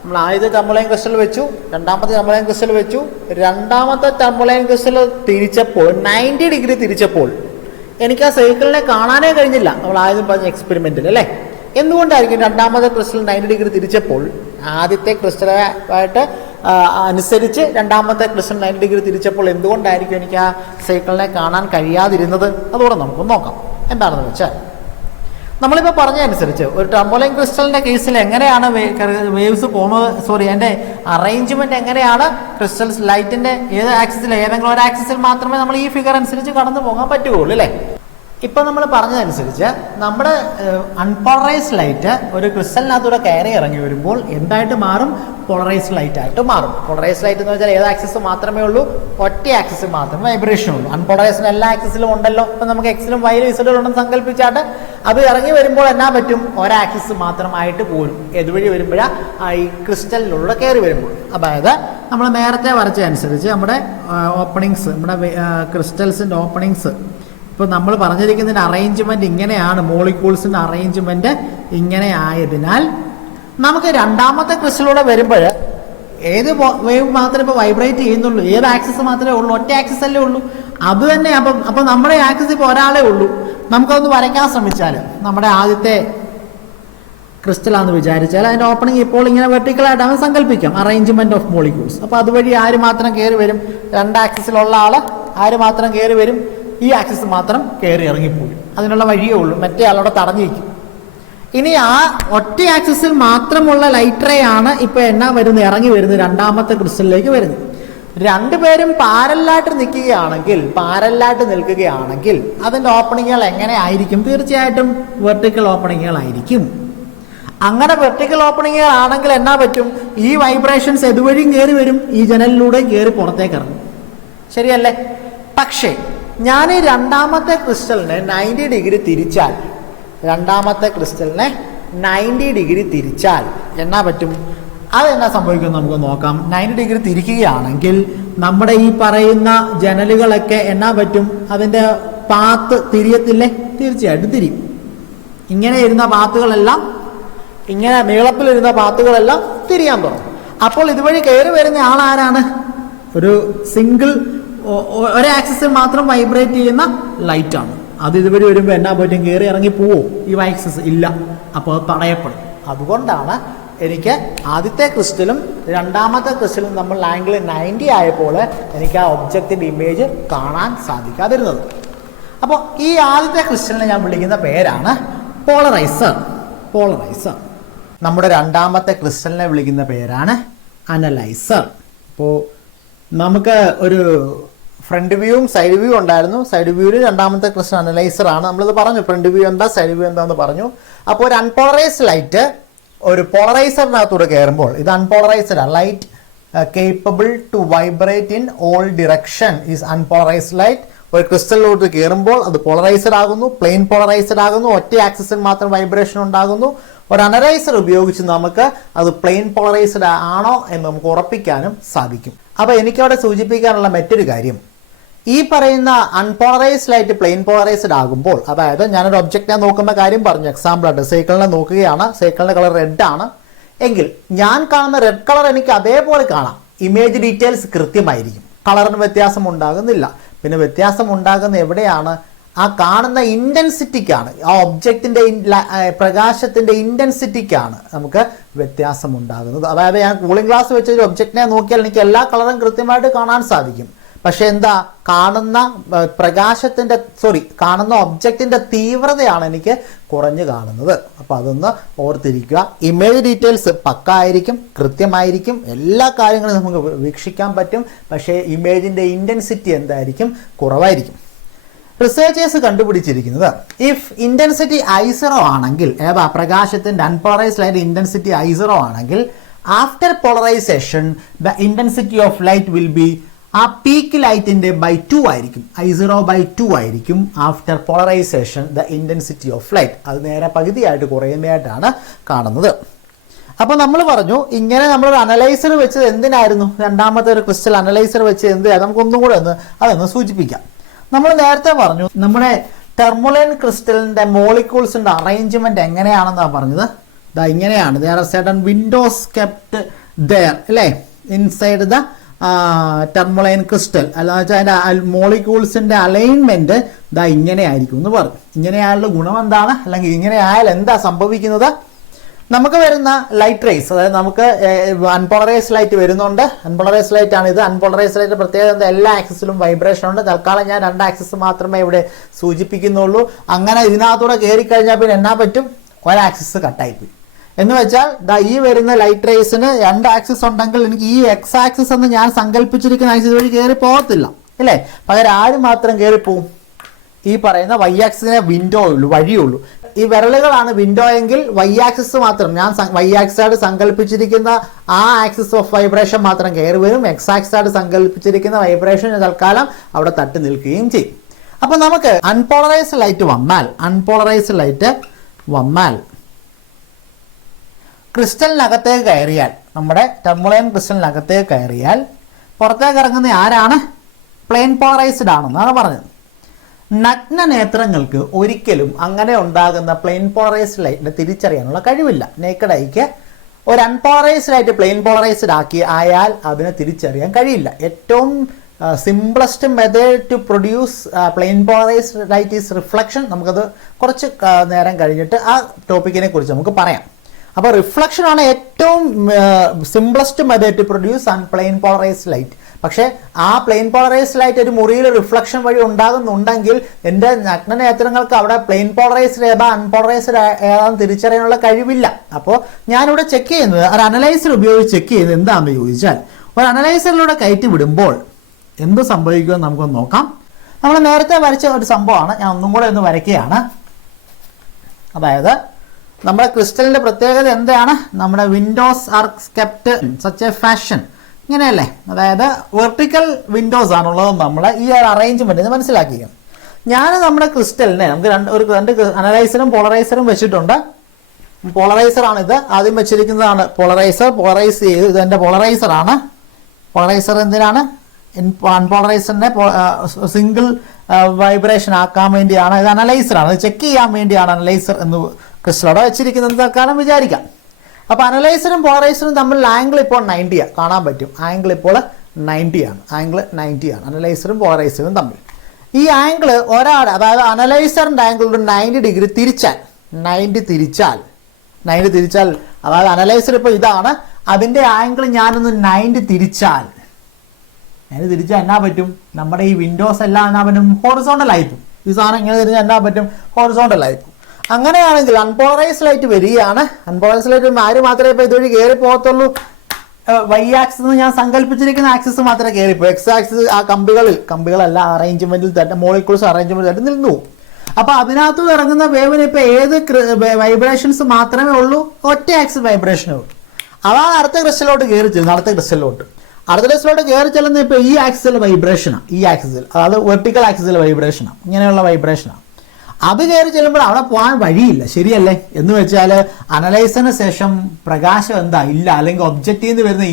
നമ്മൾ ആദ്യത്തെ ടർമുലൈൻ ക്രിസ്റ്റൽ വെച്ചു, രണ്ടാമത്തെ ടർമുലൈൻ ക്രിസ്റ്റൽ വെച്ചു. രണ്ടാമത്തെ ടർമുലൈൻ ക്രിസ്റ്റൽ തിരിച്ചപ്പോൾ 90 ഡിഗ്രി തിരിച്ചപ്പോൾ എനിക്ക് ആ സൈക്കിളിനെ കാണാനേ കഴിഞ്ഞില്ല. നമ്മൾ ആദ്യം പറഞ്ഞ എക്സ്പെരിമെന്റിൽ അല്ലേ? എന്തുകൊണ്ടായിരിക്കും രണ്ടാമത്തെ ക്രിസ്റ്റൽ 90 ഡിഗ്രി തിരിച്ചപ്പോൾ ആദ്യത്തെ ക്രിസ്റ്റലായിട്ട് അനുസരിച്ച് രണ്ടാമത്തെ ക്രിസ്റ്റൽ 90 ഡിഗ്രി തിരിച്ചപ്പോൾ എന്തുകൊണ്ടായിരിക്കും എനിക്ക് ആ സൈക്കിളിനെ കാണാൻ കഴിയാതിരുന്നത്? അതുകൂടെ നമുക്ക് നോക്കാം. എന്താണെന്ന് വെച്ചാൽ നമ്മളിപ്പോൾ പറഞ്ഞതനുസരിച്ച് ഒരു ടർമുലൈൻ ക്രിസ്റ്റലിന്റെ കേസിൽ എങ്ങനെയാണ് വേവ്സ് പോകുന്നത്, അതിന്റെ അറേഞ്ച്മെന്റ് എങ്ങനെയാണ്? ക്രിസ്റ്റൽസ് ലൈറ്റിന്റെ ഏത് ആക്സിസിൽ, ഏതെങ്കിലും ഒരു ആക്സിസിൽ മാത്രമേ നമ്മൾ ഈ ഫിഗർ അനുസരിച്ച് കടന്നു പോകാൻ പറ്റുകയുള്ളൂ അല്ലേ? ഇപ്പൊ നമ്മൾ പറഞ്ഞതനുസരിച്ച് നമ്മുടെ അൺപോളറൈസ്ഡ് ലൈറ്റ് ഒരു ക്രിസ്റ്റലിനകത്തൂടെ കയറി ഇറങ്ങി വരുമ്പോൾ എന്തായിട്ട് മാറും? പോളറൈസ്ഡ് ലൈറ്റ് ആയിട്ട് മാറും. പോളറൈസ്ഡ് ലൈറ്റ് എന്ന് വെച്ചാൽ ഏത് ആക്സിസ് മാത്രമേ ഉള്ളൂ? ഒറ്റ ആക്സിസ് മാത്രമേ വൈബ്രേഷൻ ഉള്ളൂ. അൺപോളറൈസ്ഡ് എല്ലാ ആക്സിസിലും ഉണ്ടല്ലോ. ഇപ്പൊ നമുക്ക് എക്സിലും വൈയിലും ഇസഡിലും ഉണ്ടെന്ന് സങ്കല്പിച്ചാട്ട് അത് ഇറങ്ങി വരുമ്പോൾ എന്നാ പറ്റും? ഒരാക്സിസ് മാത്രമായിട്ട് പോരും. ഇതുവഴി വരുമ്പോഴാണ് ഈ ക്രിസ്റ്റലിലൂടെ കയറി വരുമ്പോൾ. അതായത് നമ്മൾ നേരത്തെ വരച്ചതനുസരിച്ച് നമ്മുടെ ഓപ്പണിങ്സ്, നമ്മുടെ ക്രിസ്റ്റൽസിന്റെ ഓപ്പണിങ്സ് ഇപ്പോൾ നമ്മൾ പറഞ്ഞിരിക്കുന്നതിൻ്റെ അറേഞ്ച്മെന്റ് ഇങ്ങനെയാണ്. മോളിക്യൂൾസിന്റെ അറേഞ്ച്മെന്റ് ഇങ്ങനെ ആയതിനാൽ നമുക്ക് രണ്ടാമത്തെ ക്രിസ്റ്റലിലൂടെ വരുമ്പോൾ ഏത് വേവ് മാത്രമേ ഇപ്പോൾ വൈബ്രേറ്റ് ചെയ്യുന്നുള്ളൂ? ഏത് ആക്സിസ് മാത്രമേ ഉള്ളൂ? ഒറ്റ ആക്സിസ് അല്ലേ ഉള്ളൂ. അത് തന്നെ അപ്പം നമ്മുടെ ആക്സിസ് ഇപ്പോൾ ഒരാളേ ഉള്ളൂ. നമുക്കതൊന്ന് വരയ്ക്കാൻ ശ്രമിച്ചാൽ, നമ്മുടെ ആദ്യത്തെ ക്രിസ്റ്റലാണെന്ന് വിചാരിച്ചാൽ അതിൻ്റെ ഓപ്പണിംഗ് ഇപ്പോൾ ഇങ്ങനെ വെർട്ടിക്കലായിട്ടാണ് സങ്കല്പിക്കാം. Arrangement of molecules. അപ്പോൾ അതുവഴി ആര് മാത്രം കയറി വരും? രണ്ട് ആക്സിസിലുള്ള ആൾ ആര് മാത്രം കയറി വരും? ഈ ആക്സിസ് മാത്രം കയറി ഇറങ്ങിപ്പോയി. അതിനുള്ള വഴിയേ ഉള്ളൂ. മറ്റേ ആളോടെ തടഞ്ഞിരിക്കും. ഇനി ആ ഒറ്റ ആക്സിസിൽ മാത്രമുള്ള ലൈറ്റ് റേ ആണ് ഇപ്പൊ എന്നാ വരുന്നത്? ഇറങ്ങി വരുന്നത് രണ്ടാമത്തെ ക്രിസ്റ്റലിലേക്ക് വരുന്നത്. രണ്ടുപേരും പാരലായിട്ട് നിൽക്കുകയാണെങ്കിൽ അതിന്റെ ഓപ്പണിങ്ങുകൾ എങ്ങനെ ആയിരിക്കും? തീർച്ചയായിട്ടും വെർട്ടിക്കൽ ഓപ്പണിങ്ങുകളായിരിക്കും. അങ്ങനെ വെർട്ടിക്കൽ ഓപ്പണിങ്ങുകൾ ആണെങ്കിൽ എന്നാ പറ്റും? ഈ വൈബ്രേഷൻസ് എതുവഴിയും കയറി വരും, ഈ ജനലിലൂടെ കയറി പുറത്തേക്ക് ഇറങ്ങും. ശരിയല്ലേ? പക്ഷേ ഞാൻ ഈ രണ്ടാമത്തെ ക്രിസ്റ്റലിനെ 90 ഡിഗ്രി തിരിച്ചാൽ, എന്നാ പറ്റും? അതെന്നാ സംഭവിക്കും നമുക്ക് നോക്കാം. 90 ഡിഗ്രി തിരിക്കുകയാണെങ്കിൽ നമ്മുടെ ഈ പറയുന്ന ജനലുകളൊക്കെ എന്നാ പറ്റും? അതിന്റെ പാത്ത് തിരിയത്തില്ലേ? തീർച്ചയായിട്ടും തിരിയും. ഇങ്ങനെ ഇരുന്ന പാത്തുകളെല്ലാം, ഇങ്ങനെ നീളത്തിലിരുന്ന പാത്തുകളെല്ലാം തിരിയാൻ തുടങ്ങും. അപ്പോൾ ഇതുവഴി കയറി വരുന്ന ആളാരാണ്? ഒരു സിംഗിൾ ഒരു ആക്സിസിൽ മാത്രം വൈബ്രേറ്റ് ചെയ്യുന്ന ലൈറ്റ് ആണ്. അത് ഇതുവഴി വരുമ്പോൾ എന്നാ പറ്റും? കയറി ഇറങ്ങി പോവോ? ഈ ആക്സിസ് ഇല്ല. അപ്പോൾ അത് തടയപ്പെടും. അതുകൊണ്ടാണ് എനിക്ക് ആദ്യത്തെ ക്രിസ്റ്റലും രണ്ടാമത്തെ ക്രിസ്റ്റലും നമ്മൾ ആംഗിൾ 90 ആയപ്പോൾ എനിക്ക് ആ ഒബ്ജക്റ്റിന്റെ ഇമേജ് കാണാൻ സാധിക്കാതിരുന്നത്. അപ്പോൾ ഈ ആദ്യത്തെ ക്രിസ്റ്റലിനെ ഞാൻ വിളിക്കുന്ന പേരാണ് പോളറൈസർ. നമ്മുടെ രണ്ടാമത്തെ ക്രിസ്റ്റലിനെ വിളിക്കുന്ന പേരാണ് അനലൈസർ. അപ്പോൾ നമുക്ക് ഒരു ഫ്രണ്ട് വ്യൂവും സൈഡ് വ്യൂ ഉണ്ടായിരുന്നു. സൈഡ് വ്യൂവിൽ രണ്ടാമത്തെ ക്രിസ്റ്റൽ അനലൈസർ ആണ്. നമ്മളിത് പറഞ്ഞു, ഫ്രണ്ട് വ്യൂ എന്താ സൈഡ് വ്യൂ എന്താന്ന് പറഞ്ഞു. അപ്പോൾ ഒരു അൺപോളറൈസ്ഡ് ലൈറ്റ് ഒരു പോളറൈസറിനകത്തൂടെ കയറുമ്പോൾ, ഇത് unpolarised light capable to vibrate in all direction is unpolarised light. ഒരു ക്രിസ്റ്റലിലോട്ട് കയറുമ്പോൾ അത് പോളറൈസ്ഡ് ആകുന്നു, പ്ലെയിൻ പോളറൈസ്ഡ് ആകുന്നു, ഒറ്റ ആക്സിസിൽ മാത്രം വൈബ്രേഷൻ ഉണ്ടാകുന്നു. ഒരു അനലൈസർ ഉപയോഗിച്ച് നമുക്ക് അത് പ്ലെയിൻ പോളറൈസ്ഡ് ആണോ എന്ന് നമുക്ക് ഉറപ്പിക്കാനും സാധിക്കും. അപ്പോൾ എനിക്കവിടെ സൂചിപ്പിക്കാനുള്ള മറ്റൊരു കാര്യം, ഈ പറയുന്ന അൺപോളറൈസ്ഡ് ലൈറ്റ് പ്ലെയിൻ പോളറൈസ്ഡ് ആകുമ്പോൾ, അതായത് ഞാനൊരു ഒബ്ജക്റ്റിനെ നോക്കുന്ന കാര്യം പറഞ്ഞു, എക്സാമ്പിൾ ആയിട്ട് സൈക്കിളിനെ നോക്കുകയാണ്, സൈക്കിളിന്റെ കളർ റെഡ് ആണ് എങ്കിൽ ഞാൻ കാണുന്ന റെഡ് കളർ എനിക്ക് അതേപോലെ കാണാം. ഇമേജ് ഡീറ്റെയിൽസ് കൃത്യമായിരിക്കും, കളറിന് വ്യത്യാസം ഉണ്ടാകുന്നില്ല. പിന്നെ വ്യത്യാസം ഉണ്ടാകുന്ന എവിടെയാണ്? ആ കാണുന്ന ഇൻറ്റൻസിറ്റിക്കാണ്, ആ ഒബ്ജക്റ്റിന്റെ പ്രകാശത്തിന്റെ ഇൻറ്റൻസിറ്റിക്കാണ് നമുക്ക് വ്യത്യാസം ഉണ്ടാകുന്നത്. അതായത് ഞാൻ കൂളിംഗ് ഗ്ലാസ് വെച്ച ഒരു ഒബ്ജക്റ്റിനെ നോക്കിയാൽ എനിക്ക് എല്ലാ കളറും കൃത്യമായിട്ട് കാണാൻ സാധിക്കും. പക്ഷെ എന്താ, കാണുന്ന കാണുന്ന ഒബ്ജക്റ്റിന്റെ തീവ്രതയാണ് എനിക്ക് കുറഞ്ഞു കാണുന്നത്. അപ്പൊ അതൊന്ന് ഓർത്തിരിക്കുക. ഇമേജ് ഡീറ്റെയിൽസ് പക്ക ആയിരിക്കും, കൃത്യമായിരിക്കും, എല്ലാ കാര്യങ്ങളും നമുക്ക് വീക്ഷിക്കാൻ പറ്റും. പക്ഷേ ഇമേജിന്റെ ഇന്റൻസിറ്റി എന്തായിരിക്കും? കുറവായിരിക്കും. റിസർച്ചേഴ്സ് കണ്ടുപിടിച്ചിരിക്കുന്നത്, ഇഫ് ഇന്റൻസിറ്റി I0 ആണെങ്കിൽ, ഏതാ പ്രകാശത്തിന്റെ അൺപോളറൈസ്ഡ് ലൈറ്റ് ഇന്റൻസിറ്റി I0 ആണെങ്കിൽ, after polarisation the intensity of light will be, ആ പീക്ക് ലൈറ്റിന്റെ by2 ആയിരിക്കും, I0/2 ആയിരിക്കും. After polarisation the intensity of light അത് നേരെ പകുതിയായിട്ട് കുറയുന്നതായിട്ടാണ് കാണുന്നത്. അപ്പോൾ നമ്മൾ പറഞ്ഞു, ഇങ്ങനെ നമ്മളൊരു അനലൈസർ വെച്ചത് എന്തിനായിരുന്നു? രണ്ടാമത്തെ ഒരു ക്രിസ്റ്റൽ അനലൈസർ വെച്ച് എന്തിനായിരുന്നു? നമുക്കൊന്നും കൂടെ അതൊന്ന് സൂചിപ്പിക്കാം. നമ്മൾ നേരത്തെ പറഞ്ഞു നമ്മുടെ ടെർമുലൈൻ ക്രിസ്റ്റലിന്റെ മോളിക്യൂൾസിന്റെ അറേഞ്ച്മെന്റ് എങ്ങനെയാണെന്നാണ് പറഞ്ഞത്. ഇങ്ങനെയാണ്. there are certain windows kept there, അല്ലേ, ഇൻസൈഡ് ദ ടെർമുലൈൻ ക്രിസ്റ്റൽ. അല്ലാന്ന് വെച്ചാൽ അതിന്റെ മോളിക്യൂൾസിന്റെ അലൈൻമെന്റ് ഇങ്ങനെ ആയിരിക്കും എന്ന് പറഞ്ഞു. ഇങ്ങനെയായുള്ള ഗുണം എന്താണ്, അല്ലെങ്കിൽ ഇങ്ങനെ ആയാൽ എന്താ സംഭവിക്കുന്നത്? നമുക്ക് വരുന്ന ലൈറ്റ് റേസ്, അതായത് നമുക്ക് അൺപോളറൈസ്ഡ് ലൈറ്റ് വരുന്നുണ്ട്. അൺപോളറൈസ്ഡ് ലൈറ്റ് ആണ് ഇത്. അൺപോളറൈസ്ഡ് ലൈറ്റ് പ്രത്യേകത എല്ലാ ആക്സിസിലും വൈബ്രേഷൻ ഉണ്ട്. തൽക്കാലം ഞാൻ 2 ആക്സിസ് മാത്രമേ ഇവിടെ സൂചിപ്പിക്കുന്നുള്ളൂ. അങ്ങനെ ഇതിനകത്തൂടെ കയറി കഴിഞ്ഞാൽ പിന്നെ എന്നാ പറ്റും? ഒരാക്സിസ് കട്ടായിപ്പോയി. എന്ന് വെച്ചാൽ ഈ വരുന്ന ലൈറ്റ് റേസിന് 2 ആക്സിസ് ഉണ്ടെങ്കിൽ എനിക്ക് ഈ എക്സ് ആക്സിസ് എന്ന് ഞാൻ സങ്കല്പിച്ചിരിക്കുന്ന ആക്സിസ് വഴി കയറി പോകത്തില്ല, അല്ലേ? പകരം ആര് മാത്രം കയറിപ്പോവും? ഈ പറയുന്ന വൈ ആക്സിസിനെ വിൻഡോ ഉള്ളൂ, വഴിയുള്ളൂ. ഈ വിരലുകളാണ് വിൻഡോ എങ്കിൽ വൈ ആക്സിസ് മാത്രം, ഞാൻ വൈ ആക്സിസായിട്ട് സങ്കല്പിച്ചിരിക്കുന്ന ആ ആക്സിസ് ഓഫ് വൈബ്രേഷൻ മാത്രം കയറി വരും. എക്സ് ആക്സിസായിട്ട് സങ്കല്പിച്ചിരിക്കുന്ന വൈബ്രേഷൻ തൽക്കാലം അവിടെ തട്ടി നിൽക്കുകയും ചെയ്യും. അപ്പൊ നമുക്ക് അൺപോളറൈസ്ഡ് ലൈറ്റ് വന്നാൽ ക്രിസ്റ്റലിനകത്തേക്ക് കയറിയാൽ, നമ്മുടെ ടെർമുലൈൻ ക്രിസ്റ്റലിനകത്തേക്ക് കയറിയാൽ പുറത്തേക്ക് ഇറങ്ങുന്ന ആരാണ്? പ്ലെയിൻ പോളറൈസ്ഡ് ആണെന്നാണ് പറഞ്ഞത്. നഗ്ന നേത്രങ്ങൾക്ക് ഒരിക്കലും അങ്ങനെ ഉണ്ടാകുന്ന പ്ലെയിൻ പോളറൈസ്ഡ് ലൈറ്റിനെ തിരിച്ചറിയാനുള്ള കഴിവില്ല. നേക്കഡ് ഐക്ക് ഒരു അൺപോളറൈസ്ഡ് ലൈറ്റ് പ്ലെയിൻ പോളറൈസ്ഡ് ആയാൽ അതിനെ തിരിച്ചറിയാൻ കഴിയില്ല. ഏറ്റവും simplest method to produce plane polarised light is reflection. നമുക്കത് കുറച്ച് നേരം കഴിഞ്ഞിട്ട് ആ ടോപ്പിക്കിനെ കുറിച്ച് നമുക്ക് പറയാം. അപ്പോൾ റിഫ്ലക്ഷൻ ആണ് ഏറ്റവും simplest method to produce plane polarised light. പക്ഷേ ആ പ്ലെയിൻ പോളറൈസ്ഡ് ലൈറ്റ് ഒരു മുറിയിൽ റിഫ്ലക്ഷൻ വഴി ഉണ്ടാകുന്നുണ്ടെങ്കിൽ എൻ്റെ നഗ്നനേത്രങ്ങൾക്ക് അവിടെ പ്ലെയിൻ പോളറൈസ്ഡ് ഏതാ അൺപോളറൈസ്ഡ് ഏതാന്ന് തിരിച്ചറിയാനുള്ള കഴിവില്ല. അപ്പോൾ ഞാനിവിടെ ചെക്ക് ചെയ്യുന്നത്, ഒരു അനലൈസർ ഉപയോഗിച്ച് ചെക്ക് ചെയ്യുന്നത് എന്താണെന്ന് ചോദിച്ചാൽ, ഒരു അനലൈസറിലൂടെ കയറ്റി വിടുമ്പോൾ എന്ത് സംഭവിക്കുമെന്ന് നമുക്കൊന്ന് നോക്കാം. നമ്മൾ നേരത്തെ വരച്ച ഒരു സംഭവമാണ്, ഞാൻ ഒന്നും കൂടെ ഒന്ന് വരയ്ക്കുകയാണ്. അതായത് നമ്മുടെ ക്രിസ്റ്റലിന്റെ പ്രത്യേകത എന്താണ്? നമ്മുടെ Windows R kept such A fashion, ഇങ്ങനെയല്ലേ? അതായത് വെർട്ടിക്കൽ വിൻഡോസ് ആണുള്ളത്. നമ്മൾ ഈ ഒരു അറേഞ്ച്മെന്റ് മനസ്സിലാക്കിയിരിക്കും. ഞാൻ നമ്മുടെ ക്രിസ്റ്റലിനെ നമുക്ക് രണ്ട് അനലൈസറും പോളറൈസറും വെച്ചിട്ടുണ്ട്. പോളറൈസർ ആണ് ഇത്. ആദ്യം വെച്ചിരിക്കുന്നതാണ് പോളറൈസർ. പോളറൈസ് ചെയ്ത് ഇതെന്റെ പോളറൈസർ ആണ്. പോളറൈസർ എന്തിനാണ്? അൺപോളറൈസറിനെ സിംഗിൾ വൈബ്രേഷൻ ആക്കാൻ വേണ്ടിയാണ്. ഇത് അനലൈസറാണ്. ഇത് ചെക്ക് ചെയ്യാൻ വേണ്ടിയാണ് അനലൈസർ എന്ന് ക്രിസ്റ്റലോടെ വെച്ചിരിക്കുന്നത് തൽക്കാലം വിചാരിക്കാം. അപ്പോൾ അനലൈസറും പോളറൈസറും തമ്മിൽ ആംഗിൾ ഇപ്പോൾ 90 കാണാൻ പറ്റും. ആംഗിൾ ഇപ്പോൾ 90 ആണ്. ആംഗിൾ 90 ആണ് അനലൈസറും പോളറൈസറും തമ്മിൽ. ഈ ആംഗിൾ അതായത് അനലൈസറിന്റെ ആംഗിൾ ഒരു 90 ഡിഗ്രി തിരിച്ചാൽ, 90 തിരിച്ചാൽ അതായത് അനലൈസർ ഇപ്പോൾ ഇതാണ്, അതിന്റെ ആംഗിൾ ഞാനൊന്ന് 90 തിരിച്ചാൽ എന്നാ പറ്റും? നമ്മുടെ ഈ വിൻഡോസ് എല്ലാം എന്നാ പറ്റും? ഹോറിസോണ്ടൽ ആയിപ്പും. ഈ സാധനം ഇങ്ങനെ തിരിഞ്ഞാൽ എന്നാ പറ്റും? ഹോറിസോണ്ടൽ ആയിപ്പും. അങ്ങനെയാണെങ്കിൽ അൺപോളറൈസ്ഡ് ലൈറ്റ് വരികയാണ്. അൺപോളറൈസ്ഡ് ലൈറ്റ് ആര് മാത്രമേ ഇപ്പോൾ ഇതുവഴി കയറി പോകത്തുള്ളൂ? വൈ ആക്സിസ് ഞാൻ സങ്കല്പിച്ചിരിക്കുന്ന ആക്സിസ് മാത്രമേ കയറിപ്പോ. എക്സ് ആക്സിസ് ആ കമ്പികളല്ല അറേഞ്ച്മെന്റിൽ തന്നെ, മോളിക്യൂൾസ് അറേഞ്ച്മെന്റിൽ തന്നെ നിന്നു. അപ്പൊ അതിനകത്ത് ഇറങ്ങുന്ന വേവിന് ഇപ്പൊ ഏത് വൈബ്രേഷൻസ് മാത്രമേ ഉള്ളൂ? ഒറ്റ ആക്സിസ് വൈബ്രേഷനേ ഉള്ളൂ. അതാണ് അടുത്ത ക്രിസ്റ്റലിലോട്ട് കയറി ചെല്ലുന്നത്. അടുത്ത ക്രിസ്റ്റലിലോട്ട് അടുത്ത ടെസ്റ്റിലോട്ട് കയറി ചെല്ലുന്ന ഇപ്പോൾ ഈ ആക്സിസിൽ വൈബ്രേഷനാണ്, ഈ ആക്സിസിൽ, അതായത് വെർട്ടിക്കൽ ആക്സിസിൽ വൈബ്രേഷനാണ്, ഇങ്ങനെയുള്ള വൈബ്രേഷനാണ്. അത് കയറി ചെല്ലുമ്പോൾ അവിടെ പോകാൻ വഴിയില്ല, ശരിയല്ലേ? എന്ന് വെച്ചാൽ അനലൈസറിന് ശേഷം പ്രകാശം എന്താ ഇല്ല, അല്ലെങ്കിൽ ഒബ്ജക്റ്റിൽ നിന്ന് വരുന്ന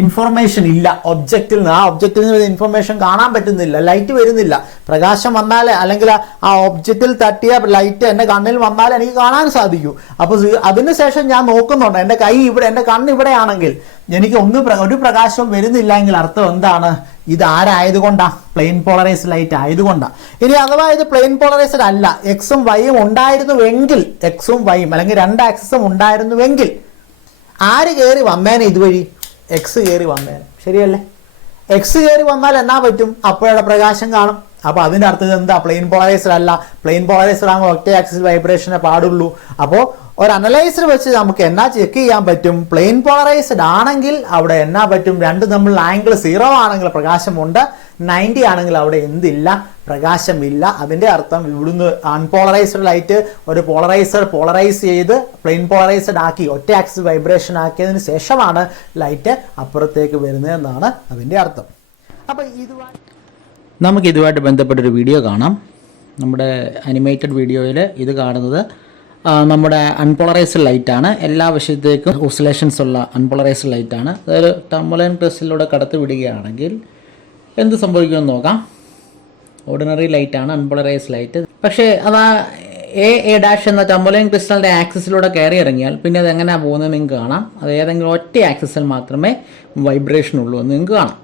ഇൻഫർമേഷൻ ഇല്ല. ഒബ്ജക്റ്റിൽ നിന്ന്, ആ ഒബ്ജക്റ്റിൽ നിന്ന് വരുന്ന ഇൻഫർമേഷൻ കാണാൻ പറ്റുന്നില്ല, ലൈറ്റ് വരുന്നില്ല. പ്രകാശം വന്നാൽ അല്ലെങ്കിൽ ആ ഒബ്ജക്റ്റിൽ തട്ടിയ ലൈറ്റ് എൻ്റെ കണ്ണിൽ വന്നാൽ എനിക്ക് കാണാൻ സാധിക്കൂ. അപ്പോൾ അതിനുശേഷം ഞാൻ നോക്കുന്നുണ്ട്, എൻ്റെ കൈ ഇവിടെ, എൻ്റെ കണ്ണ് ഇവിടെയാണെങ്കിൽ എനിക്ക് ഒരു പ്രകാശവും വരുന്നില്ല എങ്കിൽ അർത്ഥം എന്താണ്? ഇത് ആരായതുകൊണ്ടാ? പ്ലെയിൻ പോളറൈസ്ഡ് ലൈറ്റ് ആയതുകൊണ്ടാണ്. ഇനി അഥവാ ഇത് പ്ലെയിൻ പോളറൈസ്ഡ് അല്ല, എക്സും വൈയും ഉണ്ടായിരുന്നുവെങ്കിൽ, എക്സും വൈയും അല്ലെങ്കിൽ രണ്ട് ആക്സിസും ഉണ്ടായിരുന്നുവെങ്കിൽ ആര് കയറി വന്നേനെ ഇതുവഴി? എക്സ് കയറി വന്നേനെ, ശരിയല്ലേ? എക്സ് കയറി വന്നാൽ എന്നാ പറ്റും? അപ്പോഴുള്ള പ്രകാശം കാണും. അപ്പോൾ അതിൻ്റെ അർത്ഥം എന്താ? പ്ലെയിൻ പോളറൈസ്ഡ് അല്ല. പ്ലെയിൻ പോളറൈസ്ഡ് ആകുമ്പോൾ ഒറ്റ ആക്സിസ് വൈബ്രേഷനെ പാടുള്ളൂ. അപ്പോൾ ഒരു അനലൈസർ വെച്ച് നമുക്ക് എന്നാ ചെക്ക് ചെയ്യാൻ പറ്റും? പ്ലെയിൻ പോളറൈസ്ഡ് ആണെങ്കിൽ അവിടെ എന്നാ പറ്റും? രണ്ടും തമ്മിൽ ആംഗിൾ 0 ആണെങ്കിൽ പ്രകാശമുണ്ട്, 90 ആണെങ്കിൽ അവിടെ എന്തില്ല? പ്രകാശമില്ല. അതിൻ്റെ അർത്ഥം ഇവിടുന്ന് അൺപോളറൈസ്ഡ് ലൈറ്റ് ഒരു പോളറൈസ് ചെയ്ത് പ്ലെയിൻ പോളറൈസ്ഡ് ആക്കി ഒറ്റ ആക്സിസ് വൈബ്രേഷൻ ആക്കിയതിന് ശേഷമാണ് ലൈറ്റ് അപ്പുറത്തേക്ക് വരുന്നതെന്നാണ് അതിൻ്റെ അർത്ഥം. അപ്പോൾ നമുക്ക് ഇതുമായിട്ട് ബന്ധപ്പെട്ടൊരു വീഡിയോ കാണാം. നമ്മുടെ അനിമേറ്റഡ് വീഡിയോയിൽ ഇത് കാണുന്നത് നമ്മുടെ അൺപോളറൈസ്ഡ് ലൈറ്റാണ്. എല്ലാ വശത്തേക്കും ഓസിലേഷൻസ് ഉള്ള അൺപോളറൈസ്ഡ് ലൈറ്റാണ്. അതൊരു ടർമലൈൻ ക്രിസ്റ്റലിലൂടെ കടത്തി വിടുകയാണെങ്കിൽ എന്ത് സംഭവിക്കുമെന്ന് നോക്കാം. ഓർഡിനറി ലൈറ്റാണ്, അൺപോളറൈസ്ഡ് ലൈറ്റ്. പക്ഷേ അത് എ ഡാഷ് എന്ന ടർമലൈൻ ക്രിസ്റ്റലിൻ്റെ ആക്സിസിലൂടെ കയറി ഇറങ്ങിയാൽ പിന്നെ അത് എങ്ങനെയാണ് പോകുന്നത് നിങ്ങൾക്ക് കാണാം. അത് ഏതെങ്കിലും ഒറ്റ ആക്സിസിൽ മാത്രമേ വൈബ്രേഷൻ ഉള്ളൂ എന്ന് നിങ്ങൾക്ക് കാണാം.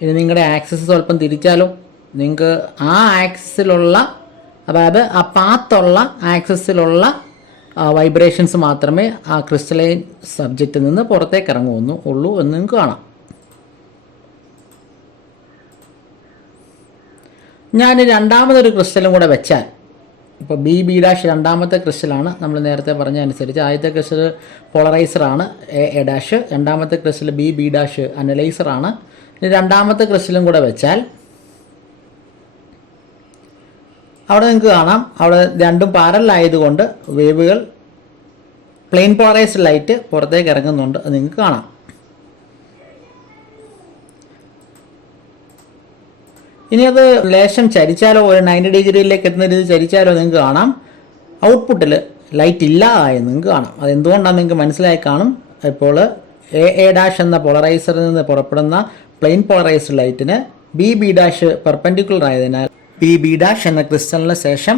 ഇനി നിങ്ങളുടെ ആക്സിസ് സ്വല്പം തിരിച്ചാലോ, നിങ്ങൾക്ക് ആ ആക്സിസിലുള്ള, അതായത് ആ പാത്തുള്ള ആക്സിസിലുള്ള വൈബ്രേഷൻസ് മാത്രമേ ആ ക്രിസ്റ്റലൈൻ സബ്ജക്റ്റിൽ നിന്ന് പുറത്തേക്ക് ഉള്ളൂ എന്ന് നിങ്ങൾക്ക് കാണാം. ഞാൻ രണ്ടാമതൊരു ക്രിസ്റ്റലും കൂടെ വെച്ചാൽ, ഇപ്പോൾ ബി ഡാഷ് രണ്ടാമത്തെ ക്രിസ്റ്റലാണ്. നമ്മൾ നേരത്തെ പറഞ്ഞ അനുസരിച്ച് ആദ്യത്തെ ക്രിസ്റ്റൽ പോളറൈസറാണ് എ ഡാഷ്, രണ്ടാമത്തെ ക്രിസ്റ്റൽ ബി ഡാഷ് അനലൈസറാണ്. ഇനി രണ്ടാമത്തെ ക്രിസ്റ്റലും കൂടെ വെച്ചാൽ അവിടെ നിങ്ങൾക്ക് കാണാം, അവിടെ രണ്ടും പാരലായതുകൊണ്ട് വേവുകൾ പ്ലെയിൻ പോളറൈസ്ഡ് ലൈറ്റ് പുറത്തേക്ക് ഇറങ്ങുന്നുണ്ട്, അത് നിങ്ങൾക്ക് കാണാം. ഇനി അത് ലേശം ചരിച്ചാലോ, ഒരു 90 ഡിഗ്രിയിലേക്ക് എത്തുന്ന രീതി ചരിച്ചാലോ നിങ്ങൾക്ക് കാണാം ഔട്ട്പുട്ടിൽ ലൈറ്റ് ഇല്ലാതായെന്ന് നിങ്ങൾക്ക് കാണാം. അതെന്തുകൊണ്ടാണെന്ന് നിങ്ങൾക്ക് മനസ്സിലായി കാണും. ഇപ്പോൾ എ ഡാഷ് എന്ന പോളറൈസറിൽ നിന്ന് പുറപ്പെടുന്ന പ്ലെയിൻ പോളറൈസ്ഡ് ലൈറ്റിന് ബി ഡാഷ് പെർപെൻഡിക്കുലർ ആയതിനാൽ ബി ഡാഷ് എന്ന ക്രിസ്റ്റലിന് ശേഷം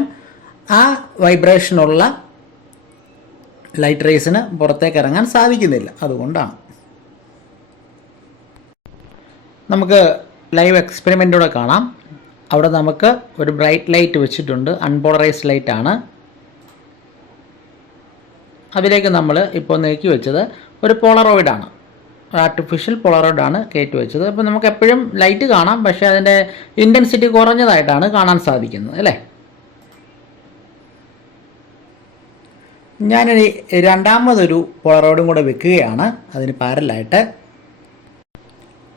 ആ വൈബ്രേഷനുള്ള ലൈറ്റ് റേസിന് പുറത്തേക്ക് ഇറങ്ങാൻ സാധിക്കുന്നില്ല. അതുകൊണ്ടാണ്. നമുക്ക് ലൈവ് എക്സ്പെരിമെൻറ്റൂടെ കാണാം. അവിടെ നമുക്ക് ഒരു ബ്രൈറ്റ് ലൈറ്റ് വെച്ചിട്ടുണ്ട്, അൺപോളറൈസ്ഡ് ലൈറ്റാണ്. അതിലേക്ക് നമ്മൾ ഇപ്പോൾ നീക്കി വെച്ചത് ഒരു പോളറോയിഡാണ്, ആർട്ടിഫിഷ്യൽ പോളറോയിഡാണ് കയറ്റി വെച്ചത്. അപ്പോൾ നമുക്ക് എപ്പോഴും ലൈറ്റ് കാണാം, പക്ഷേ അതിൻ്റെ ഇൻറ്റൻസിറ്റി കുറഞ്ഞതായിട്ടാണ് കാണാൻ സാധിക്കുന്നത്, അല്ലേ? ഞാനൊരു രണ്ടാമതൊരു പോളറോയിഡും കൂടെ വെക്കുകയാണ് അതിന് പാരലായിട്ട്.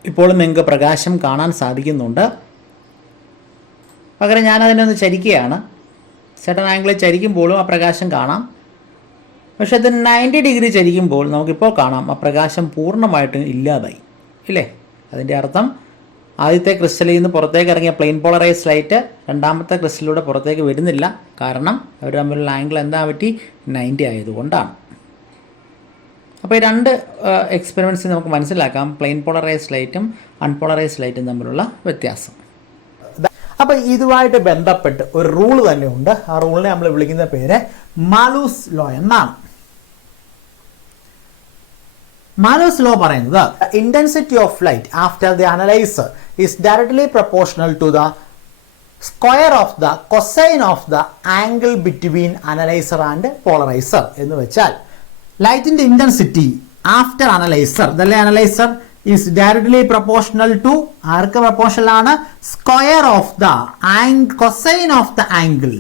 ഇപ്പോഴും നിങ്ങൾക്ക് പ്രകാശം കാണാൻ സാധിക്കുന്നുണ്ട്. പകരം ഞാനതിനൊന്ന് ചരിക്കുകയാണ്. സെർട്ടൺ ആംഗിളിൽ ചരിക്കുമ്പോഴും ആ പ്രകാശം കാണാം. പക്ഷേ അത് 90 ഡിഗ്രി ചരിക്കുമ്പോൾ നമുക്കിപ്പോൾ കാണാം ആ പ്രകാശം പൂർണ്ണമായിട്ടും ഇല്ലാതായി, ഇല്ലേ? അതിൻ്റെ അർത്ഥം ആദ്യത്തെ ക്രിസ്റ്റലിൽ നിന്ന് പുറത്തേക്ക് ഇറങ്ങിയ പ്ലെയിൻ പോളറൈസ്ഡ് ലൈറ്റ് രണ്ടാമത്തെ ക്രിസ്റ്റലിലൂടെ പുറത്തേക്ക് വരുന്നില്ല. കാരണം അവർ തമ്മിലുള്ള ആംഗിൾ എന്താ പറ്റി? 90 ആയതുകൊണ്ടാണ്. അപ്പോൾ ഈ രണ്ട് എക്സ്പെരിമെൻറ്റ്സ് നമുക്ക് മനസ്സിലാക്കാം പ്ലെയിൻ പോളറൈസ്ഡ് ലൈറ്റും അൺപോളറൈസ്ഡ് ലൈറ്റും തമ്മിലുള്ള വ്യത്യാസം. അപ്പോൾ ഇതുമായിട്ട് ബന്ധപ്പെട്ട് ഒരു റൂൾ തന്നെ ഉണ്ട്. ആ റൂളിനെ നമ്മൾ വിളിക്കുന്ന പേര് മാലൂസ് ലോ എന്നാണ്. മാലൂസ് ലോ പറയുന്നത് intensity of light after the analyser is directly proportional to the square of the cosine of the angle between analyser and polariser. എന്ന് വെച്ചാൽ ലൈറ്റിന്റെ ഇന്റൻസിറ്റി ആഫ്റ്റർ അനലൈസർ, ദല്ലേ analyser is directly proportional to ആർക്ക് proportional ആണ്? Square of the cosine of the angle.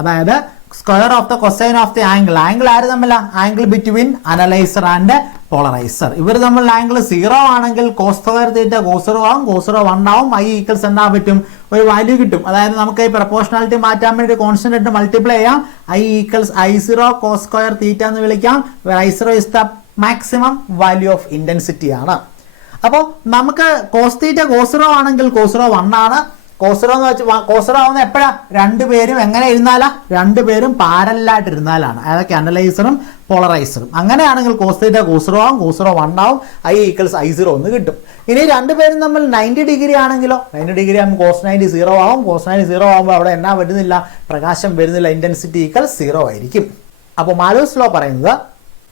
അതായത് square of the cosine of the angle. Angle ആര് തമ്മിലാ? Angle between analyser and polariser. ഇവർ തമ്മിലുള്ള ആംഗിൾ 0 ആണെങ്കിൽ കോസ് സ്ക്വയർ തീറ്റ കോസ് 0 ആവും, cos 0 1 ആവും. I ഈക്വൽസ് എന്നാ പറ്റും? ഒരു വാല്യൂ കിട്ടും. അതായത് നമുക്ക് ഈ പ്രൊപ്പോർഷണാലിറ്റി മാറ്റാൻ വേണ്ടി കോൺസ്റ്റന്റ് ഇട്ട് മൾട്ടിപ്ലൈ ചെയ്യാം. I equals I0 cos square theta എന്ന് വിളിക്കാം. I0 is the maximum value of intensity ആണ്. അപ്പോൾ നമുക്ക് കോസ് തീറ്റ കോസ് ആണെങ്കിൽ കോസ് 1 ആണ്. കോസ് എന്ന് വെച്ചാൽ കോസ് ആവുന്ന എപ്പോഴാ? രണ്ടുപേരും എങ്ങനെ ഇരുന്നാലാ? രണ്ടുപേരും പാരലായിട്ട് ഇരുന്നാലാണ്. അതൊക്കെ അനലൈസറും പോളറൈസറും. അങ്ങനെയാണെങ്കിൽ കോസ് തീറ്റ കോസ് ആവും, കോസ് 1 ആവും, I = I0 എന്ന് കിട്ടും. ഇനി രണ്ടുപേരും തമ്മിൽ 90 ഡിഗ്രി ആണെങ്കിലോ, 90 ഡിഗ്രി ആകുമ്പോൾ കോസ് 90 0 ആവും. കോസ് 90 0 ആകുമ്പോൾ അവിടെ എന്നാ വരുന്നില്ല? പ്രകാശം വരുന്നില്ല. ഇന്റൻസിറ്റി = 0 ആയിരിക്കും. അപ്പോൾ മാലൂസ് ലോ പറയുന്നത്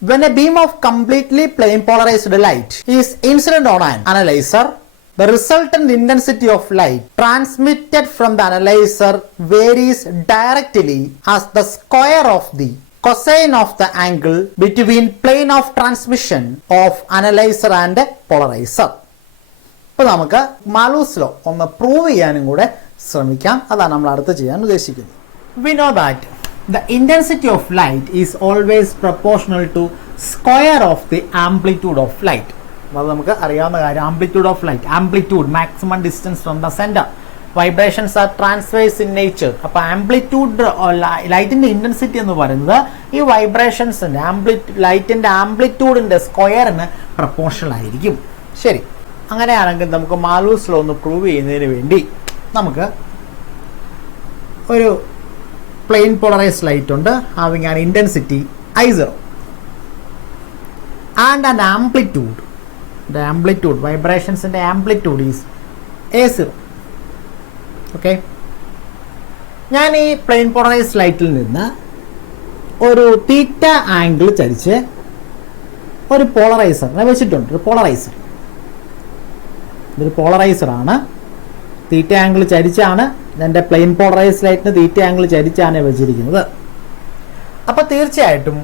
when a beam of completely plane polarized light is incident on an analyzer, the resultant intensity of light transmitted from the analyzer varies directly as the square of the cosine of the angle between plane of transmission of analyzer and polarizer. ഇപ്പോൾ നമുക്ക് മാലൂസ് law ഒന്ന് prove ചെയ്യാനും കൂടെ ശ്രമിക്കാം. അതാണ് നമ്മൾ അടുത്ത് ചെയ്യാൻ ഉദ്ദേശിക്കുന്നത്. We know that the intensity of light is always proportional to square of the amplitude of light. അത് നമുക്ക് അറിയാവുന്ന കാര്യം. Amplitude of light, amplitude maximum distance from the centre. Vibrations are transverse in nature. അപ്പോൾ amplitude ലൈറ്റിന്റെ intensity എന്ന് പറയുന്നത് ഈ വൈബ്രേഷൻസിന്റെ ലൈറ്റിന്റെ ആംപ്ലിറ്റ്യൂഡിന്റെ സ്ക്വയറിന് പ്രപ്പോർഷണൽ ആയിരിക്കും. ശരി, അങ്ങനെയാണെങ്കിൽ നമുക്ക് മാലൂസ് ലോ ഒന്ന് പ്രൂവ് ചെയ്യുന്നതിന് വേണ്ടി നമുക്ക് ഒരു പ്ലെയിൻ പോളറൈസ്ഡ് ലൈറ്റ് ഉണ്ട്, having an intensity I0 and an amplitude. The amplitude, vibrations in the amplitude is A0. Okay, ഞാൻ ഈ പ്ലെയിൻ പോളറൈസ്ഡ് ലൈറ്റിൽ നിന്ന് ഒരു തീറ്റ ആംഗിൾ ചരിച്ച് ഒരു പോളറൈസറിനെ വെച്ചിട്ടുണ്ട്. ഒരു പോളറൈസർ, ഇതൊരു പോളറൈസറാണ്. തീറ്റ ആംഗിൾ ചരിച്ചാണ് എൻ്റെ പ്ലെയിൻ പോളറൈസ്ഡ് ലൈറ്റിന് തീറ്റ ആംഗിൾ ചരിച്ചാണ് വെച്ചിരിക്കുന്നത്. അപ്പോൾ തീർച്ചയായിട്ടും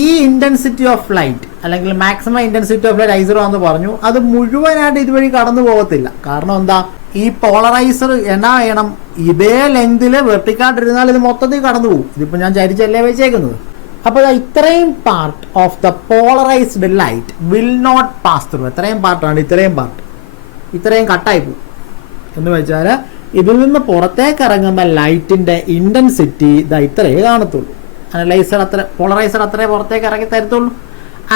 ഈ ഇന്റൻസിറ്റി ഓഫ് ലൈറ്റ് അല്ലെങ്കിൽ maximum intensity of light I0 എന്ന് പറഞ്ഞു, അത് മുഴുവനായിട്ട് ഇതുവഴി കടന്നു പോകത്തില്ല. കാരണം എന്താ? ഈ പോളറൈസർ എന്നാ ചെയ്യണം? ഇതേ ലെങ്തിൽ വെർട്ടിക്കായിട്ടിരുന്നാൽ ഇത് മൊത്തത്തിൽ കടന്നു പോകും. ഇതിപ്പോൾ ഞാൻ ചരിച്ചല്ലേ വെച്ചേക്കുന്നത്. അപ്പോൾ ഇത്രയും part of the polarised light will not pass through. എത്രയും പാർട്ടാണ്? ഇത്രയും കട്ടായി പോകും. എന്ന് വെച്ചാൽ ഇതിൽ നിന്ന് പുറത്തേക്ക് ഇറങ്ങുന്ന ലൈറ്റിന്റെ ഇന്റൻസിറ്റി ഇത്രയേ കാണത്തുള്ളൂ. അനലൈസർ പോളറൈസർ അത്രേ പുറത്തേക്ക് ഇറങ്ങി തരത്തുള്ളൂ.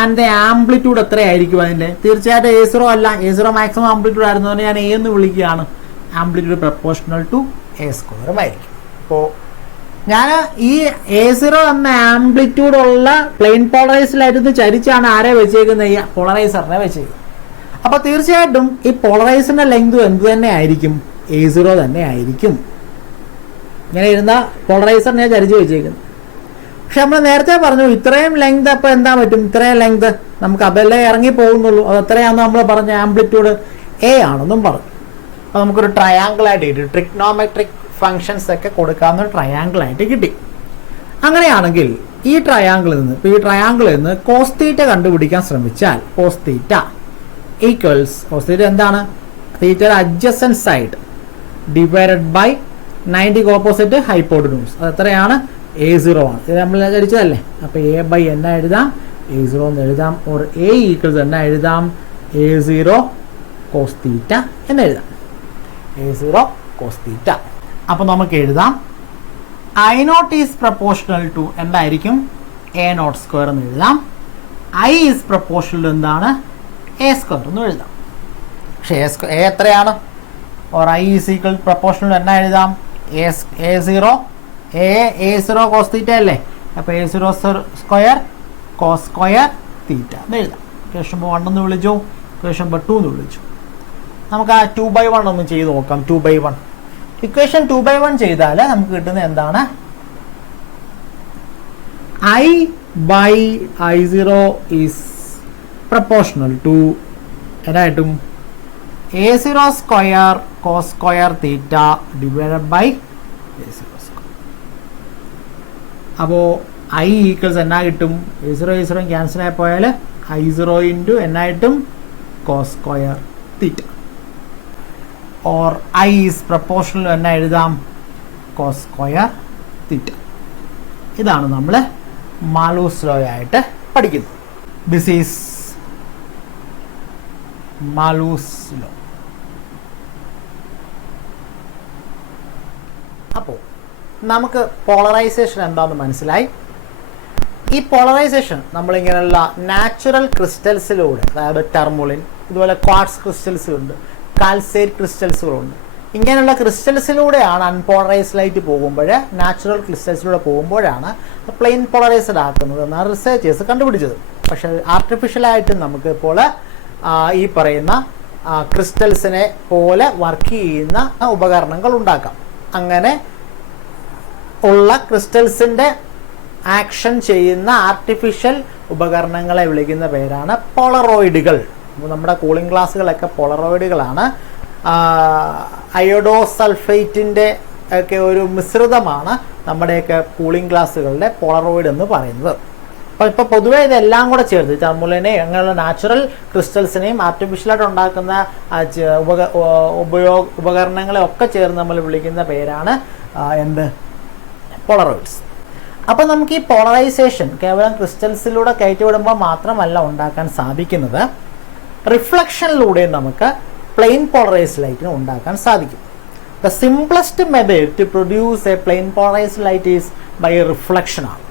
ആൻഡ് ദ ആംപ്ലിറ്റ്യൂഡ് എത്രയായിരിക്കും അതിന്റെ? തീർച്ചയായിട്ടും A0 അല്ല. A0 മാക്സിമം ആംപ്ലിറ്റ്യൂഡ് ആയിരുന്നതുകൊണ്ട് ഞാൻ A എന്ന് വിളിക്കുകയാണ്. ആംപ്ലിറ്റ്യൂഡ് പ്രപ്പോർഷണൽ ടു A² ആയിരിക്കും. അപ്പോൾ ഞാൻ ഈ A0 എന്ന ആംപ്ലിറ്റ്യൂഡ് ഉള്ള പ്ലെയിൻ പോളറൈസിലായിരുന്നു ചരിച്ചാണ് ആരെ വെച്ചേക്കുന്നത്? ഈ പോളറൈസറിനെ വെച്ചേക്കുന്നത്. അപ്പോൾ തീർച്ചയായിട്ടും ഈ പോളറൈസറിന്റെ ലെങ്ത് എന്ത് തന്നെ ആയിരിക്കും? A0 തന്നെ ആയിരിക്കും. ഇങ്ങനെ ഇരുന്ന പോളറൈസറിനെ ചരിച്ച് വെച്ചേക്കുന്നത്. പക്ഷെ നമ്മൾ നേരത്തെ പറഞ്ഞു ഇത്രയും ലെങ്ത്. അപ്പോൾ എന്താ പറ്റും? ഇത്രയും ലെങ്ത് നമുക്ക് അതല്ലേ ഇറങ്ങി പോകുന്നുള്ളൂ. അത് എത്രയാണെന്ന് നമ്മൾ പറഞ്ഞ ആംപ്ലിറ്റ്യൂഡ് A ആണെന്നും പറഞ്ഞു. അപ്പോൾ നമുക്കൊരു ട്രയാങ്കിളായിട്ട് കിട്ടി. ട്രിഗ്നോമെട്രിക് ഫങ്ഷൻസ് ഒക്കെ കൊടുക്കാവുന്ന ട്രയാങ്കിളായിട്ട് കിട്ടി. അങ്ങനെയാണെങ്കിൽ ഈ ട്രയാങ്കിളിൽ നിന്ന് കോസ് തീറ്റ കണ്ടുപിടിക്കാൻ ശ്രമിച്ചാൽ കോസ് തീറ്റ എന്താണ്? തീറ്റയുടെ adjacent side divided by 90 opposite hypotenuse. അത് എത്രയാണ്? A0 ആണ്. ഇത് നമ്മൾ ചരിച്ചതല്ലേ. അപ്പോൾ A/N എന്നാ എഴുതാം? A0 എന്ന് എഴുതാം. ഓർ A = എന്നാ എഴുതാം? A0 കോസ് തീറ്റ എന്ന് എഴുതാം. A0 cos theta. അപ്പോൾ നമുക്ക് എഴുതാം I0 ഈസ് പ്രപ്പോർഷണൽ ടു എന്തായിരിക്കും? A02 എന്ന് എഴുതാം. I ഈസ് പ്രപ്പോർഷണൽ ടു എന്താണ്? A² എന്ന് എഴുതാം. പക്ഷേ A എത്രയാണ്? Or I is equal proportional എന്നാ എഴുതാം? A0 കോസ് തീറ്റ അല്ലേ. അപ്പോൾ A02 കോസ് സ്ക്വയർ തീറ്റ എന്ന് എഴുതാം. ഇക്വേഷൻ 1 എന്ന് വിളിച്ചു, ഇക്വേഷൻ 2 എന്ന് വിളിച്ചു. നമുക്ക് ആ 2/1 ഒന്ന് ചെയ്ത് നോക്കാം. 2/1 ഇക്വേഷൻ 2/1 ചെയ്താൽ നമുക്ക് കിട്ടുന്നത് എന്താണ്? I/I0 ഈസ് പ്രപ്പോർഷണൽ ടു എന്നായിട്ടും A02 cos square theta divided by A02. അപ്പോൾ I = എന്നാ കിട്ടും? A0 ക്യാൻസൽ ആയി പോയാൽ I0 ഇൻറ്റു എന്നായിട്ടും cos square theta. Or I is proportional എന്നാ എഴുതാം? Cos square theta. ഇതാണ് നമ്മൾ മാലൂസ് ലോ ആയിട്ട് പഠിക്കുന്നത്. This is Malus law. അപ്പോൾ നമുക്ക് പോളറൈസേഷൻ എന്താണെന്ന് മനസ്സിലായി. ഈ പോളറൈസേഷൻ നമ്മളിങ്ങനെയുള്ള നാച്ചുറൽ ക്രിസ്റ്റൽസിലൂടെ, അതായത് ടെർമോളിൻ, ഇതുപോലെ ക്വാർട്സ് ക്രിസ്റ്റൽസുണ്ട്, കാൽസൈറ്റ് ക്രിസ്റ്റൽസുകളുണ്ട്, ഇങ്ങനെയുള്ള ക്രിസ്റ്റൽസിലൂടെയാണ് അൺപോളറൈസ്ഡ് ലൈറ്റ് പോകുമ്പോൾ, നാച്ചുറൽ ക്രിസ്റ്റൽസിലൂടെ പോകുമ്പോഴാണ് പ്ലെയിൻ പോളറൈസ്ഡ് ആക്കുന്നത് എന്നാണ് റിസർച്ചേഴ്സ് കണ്ടുപിടിച്ചത്. പക്ഷേ ആർട്ടിഫിഷ്യലായിട്ട് നമുക്ക് ഇപ്പോൾ ഈ പറയുന്ന ക്രിസ്റ്റൽസിനെ പോലെ വർക്ക് ചെയ്യുന്ന ഉപകരണങ്ങൾ ഉണ്ടാക്കാം. അങ്ങനെ ഉള്ള ക്രിസ്റ്റൽസിൻ്റെ ആക്ഷൻ ചെയ്യുന്ന ആർട്ടിഫിഷ്യൽ ഉപകരണങ്ങളെ വിളിക്കുന്ന പേരാണ് പോളറോയിഡുകൾ. നമ്മുടെ കൂളിംഗ് ഗ്ലാസ്സുകളൊക്കെ പോളറോയിഡുകളാണ്. അയോഡോസൾഫേറ്റിൻ്റെ ഒക്കെ ഒരു മിശ്രിതമാണ് നമ്മുടെയൊക്കെ കൂളിംഗ് ഗ്ലാസ്സുകളുടെ പോളറോയിഡ് എന്ന് പറയുന്നത്. അപ്പോൾ ഇപ്പോൾ പൊതുവേ ഇതെല്ലാം കൂടെ ചേർത്ത് ടെർമോളിനെയും അങ്ങനെയുള്ള നാച്ചുറൽ ക്രിസ്റ്റൽസിനെയും ആർട്ടിഫിഷ്യലായിട്ട് ഉണ്ടാക്കുന്ന ഉപകരണങ്ങളെ ഒക്കെ ചേർന്ന് നമ്മൾ വിളിക്കുന്ന പേരാണ് എന്ത്, പോളറോയിഡ്സ്. അപ്പോൾ നമുക്ക് ഈ പോളറൈസേഷൻ കേവലം ക്രിസ്റ്റൽസിലൂടെ കയറ്റിവിടുമ്പോൾ മാത്രമല്ല ഉണ്ടാക്കാൻ സാധിക്കുന്നത്, റിഫ്ലക്ഷനിലൂടെ നമുക്ക് പ്ലെയിൻ പോളറൈസ്ഡ് ലൈറ്റിനെ ഉണ്ടാക്കാൻ സാധിക്കും. The simplest method to produce a plane polarised light is by reflection ആണ്.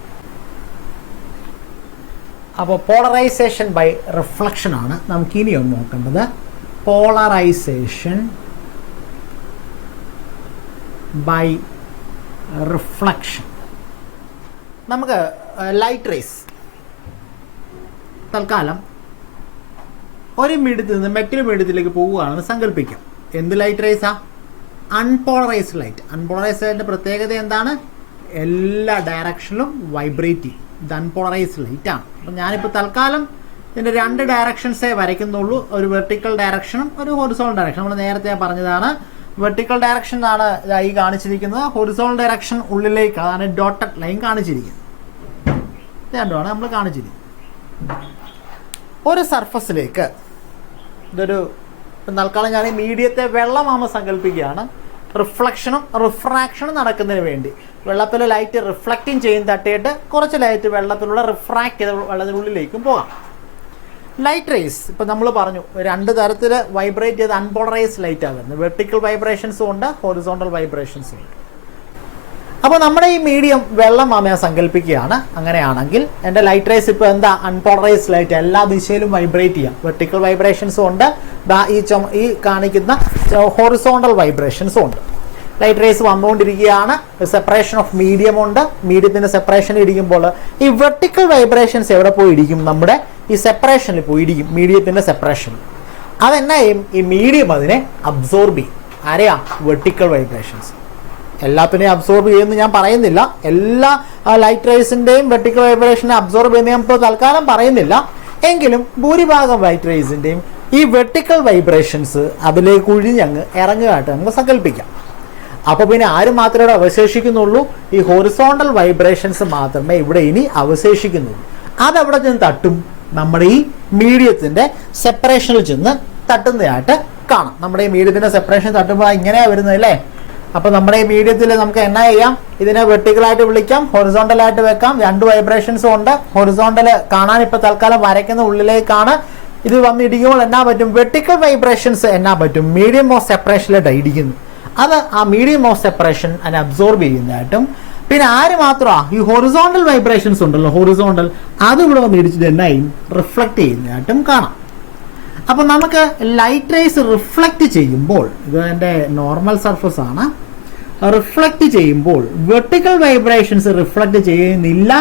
അപ്പോൾ പോളറൈസേഷൻ ബൈ റിഫ്ലക്ഷൻ ആണ് നമുക്ക് ഇനി ഒന്ന് നോക്കേണ്ടത്. Polarisation by reflection. നമുക്ക് ലൈറ്റ് റേസ് തൽക്കാലം ഒരു മീഡിയത്തിൽ നിന്ന് മറ്റൊരു മീഡിയത്തിലേക്ക് പോവുകയാണെന്ന് സങ്കല്പിക്കാം. എന്ത് ലൈറ്റ് റേസാ? Unpolarised light. അൺപോളറൈസ്ഡ് ലൈറ്റിൻ്റെ പ്രത്യേകത എന്താണ്? എല്ലാ ഡയറക്ഷനിലും വൈബ്രേറ്റ് ചെയ്യും. ഇത് അൺപോളറൈസ്ഡ് ലൈറ്റ് ആണ്. അപ്പം ഞാനിപ്പോൾ തൽക്കാലം ഇതിൻ്റെ 2 ഡയറക്ഷൻസേ വരയ്ക്കുന്നുള്ളൂ. ഒരു വെർട്ടിക്കൽ ഡയറക്ഷനും ഒരു ഹൊറിസോണ്ടൽ ഡയറക്ഷൻ. നമ്മൾ നേരത്തെ പറഞ്ഞതാണ്, വെർട്ടിക്കൽ ഡയറക്ഷൻ ആണ് ഈ കാണിച്ചിരിക്കുന്നത്. ഹൊറിസോണ്ടൽ ഡയറക്ഷൻ ഉള്ളിലേക്കാണ് ഡോട്ടഡ് ലൈൻ കാണിച്ചിരിക്കുന്നത്. രണ്ടുമാണ് നമ്മൾ കാണിച്ചിരിക്കുന്നത്. ഒരു സർഫസിലേക്ക് ഇതൊരു തൽക്കാലം ഞാൻ ഈ മീഡിയത്തെ വെള്ളമാകുമ്പോൾ സങ്കല്പിക്കുകയാണ്. റിഫ്ലക്ഷനും റിഫ്രാക്ഷനും നടക്കുന്നതിന് വേണ്ടി വെള്ളത്തിലെ ലൈറ്റ് റിഫ്ലക്റ്റിംഗ് ചെയ്യുന്ന തട്ടിയിട്ട് കുറച്ച് ലൈറ്റ് വെള്ളത്തിലുള്ള റിഫ്രാക്ട് ചെയ്ത് വെള്ളത്തിനുള്ളിലേക്കും പോകാം. ലൈറ്റ് റേസ് ഇപ്പം നമ്മൾ പറഞ്ഞു 2 തരത്തിൽ വൈബ്രേറ്റ് ചെയ്ത് അൺപോളറൈസ്ഡ് ലൈറ്റ് ആകുന്നത്. വെർട്ടിക്കൽ വൈബ്രേഷൻസും ഉണ്ട്, ഹൊറിസോണ്ടൽ വൈബ്രേഷൻസും ഉണ്ട്. അപ്പോൾ നമ്മുടെ ഈ മീഡിയം വെള്ളമാമയെ സങ്കല്പിക്കുകയാണ്. അങ്ങനെയാണെങ്കിൽ എൻ്റെ ലൈറ്റ് റേസ് ഇപ്പോൾ എന്താ? അൺപോളറൈസ്ഡ് ലൈറ്റ്, എല്ലാ ദിശയിലും വൈബ്രേറ്റ് ചെയ്യാം. വെർട്ടിക്കൽ വൈബ്രേഷൻസും ഉണ്ട്, ഈ കാണിക്കുന്ന ഹൊറിസോണ്ടൽ വൈബ്രേഷൻസും ഉണ്ട്. ലൈറ്റ് റേസ് വന്നുകൊണ്ടിരിക്കുകയാണ്. സെപ്പറേഷൻ ഓഫ് മീഡിയം ഉണ്ട്. മീഡിയത്തിൻ്റെ സെപ്പറേഷൻ ഇരിക്കുമ്പോൾ ഈ വെർട്ടിക്കൽ വൈബ്രേഷൻസ് എവിടെ പോയി ഇരിക്കും? നമ്മുടെ ഈ സെപ്പറേഷനിൽ പോയി ഇരിക്കും, മീഡിയത്തിൻ്റെ സെപ്പറേഷനിൽ. അതെന്നാ ചെയ്യും? ഈ മീഡിയം അതിനെ അബ്സോർബ് ചെയ്യും. ആരെയാ? Vertical vibrations. എല്ലാത്തിനെയും അബ്സോർബ് ചെയ്യുമെന്ന് ഞാൻ പറയുന്നില്ല. എല്ലാ ലൈറ്റ് റേസിൻ്റെയും വെർട്ടിക്കൽ വൈബ്രേഷനെ അബ്സോർബ് ചെയ്യുന്ന ഞാൻ ഇപ്പോൾ തൽക്കാലം പറയുന്നില്ല. എങ്കിലും ഭൂരിഭാഗം ലൈറ്റ് റേസിൻ്റെയും ഈ വെർട്ടിക്കൽ വൈബ്രേഷൻസ് അതിലേക്ക് ഒഴിഞ്ഞങ്ങ് ഇറങ്ങുകയായിട്ട് നമുക്ക് സങ്കല്പിക്കാം. അപ്പോൾ പിന്നെ ആര് മാത്രമേ അവശേഷിക്കുന്നുള്ളൂ? ഈ ഹൊറിസോണ്ടൽ വൈബ്രേഷൻസ് മാത്രമേ ഇവിടെ ഇനി അവശേഷിക്കുന്നുള്ളൂ. അതെവിടെ ചെന്ന് തട്ടും? നമ്മുടെ ഈ മീഡിയത്തിൻ്റെ സെപ്പറേഷനിൽ ചെന്ന് തട്ടുന്നതായിട്ട് കാണാം. നമ്മുടെ ഈ മീഡിയത്തിൻ്റെ സെപ്പറേഷൻ തട്ടുമ്പോൾ ഇങ്ങനെയാണ് വരുന്നത് അല്ലേ? അപ്പോൾ നമ്മുടെ ഈ മീഡിയത്തിൽ നമുക്ക് എന്നാ ചെയ്യാം? ഇതിനെ വെർട്ടിക്കലായിട്ട് വിളിക്കാം, ഹൊറിസോണ്ടലായിട്ട് വെക്കാം. 2 വൈബ്രേഷൻസും ഉണ്ട്. ഹൊറിസോണ്ടൽ കാണാൻ ഇപ്പോൾ തൽക്കാലം വരയ്ക്കുന്ന ഉള്ളിലേക്കാണ്. ഇത് വന്നിടിക്കുമ്പോൾ എന്നാ പറ്റും? വെർട്ടിക്കൽ വൈബ്രേഷൻസ് എന്നാ പറ്റും? മീഡിയം ഓഫ് സെപ്പറേഷനിലായിട്ട് ഇടിക്കുന്നു. അത് ആ മീഡിയം ഓഫ് സെപ്പറേഷൻ അതിനെ അബ്സോർബ് ചെയ്യുന്നതായിട്ടും. പിന്നെ ആര് മാത്രമാണ്? ഈ ഹൊറിസോണ്ടൽ വൈബ്രേഷൻസ് ഉണ്ടല്ലോ, ഹൊറിസോണ്ടൽ, അത് ഇവിടെ വന്ന് ഇടിച്ചിട്ട് എന്നായും റിഫ്ലക്റ്റ് ചെയ്യുന്നതായിട്ടും കാണാം. അപ്പം നമുക്ക് ലൈറ്റ് റേസ് റിഫ്ലക്റ്റ് ചെയ്യുമ്പോൾ, ഇത് എൻ്റെ നോർമൽ സർഫസ് ആണ്, റിഫ്ലക്റ്റ് ചെയ്യുമ്പോൾ വെർട്ടിക്കൽ വൈബ്രേഷൻസ് റിഫ്ലക്റ്റ് ചെയ്യുന്നില്ല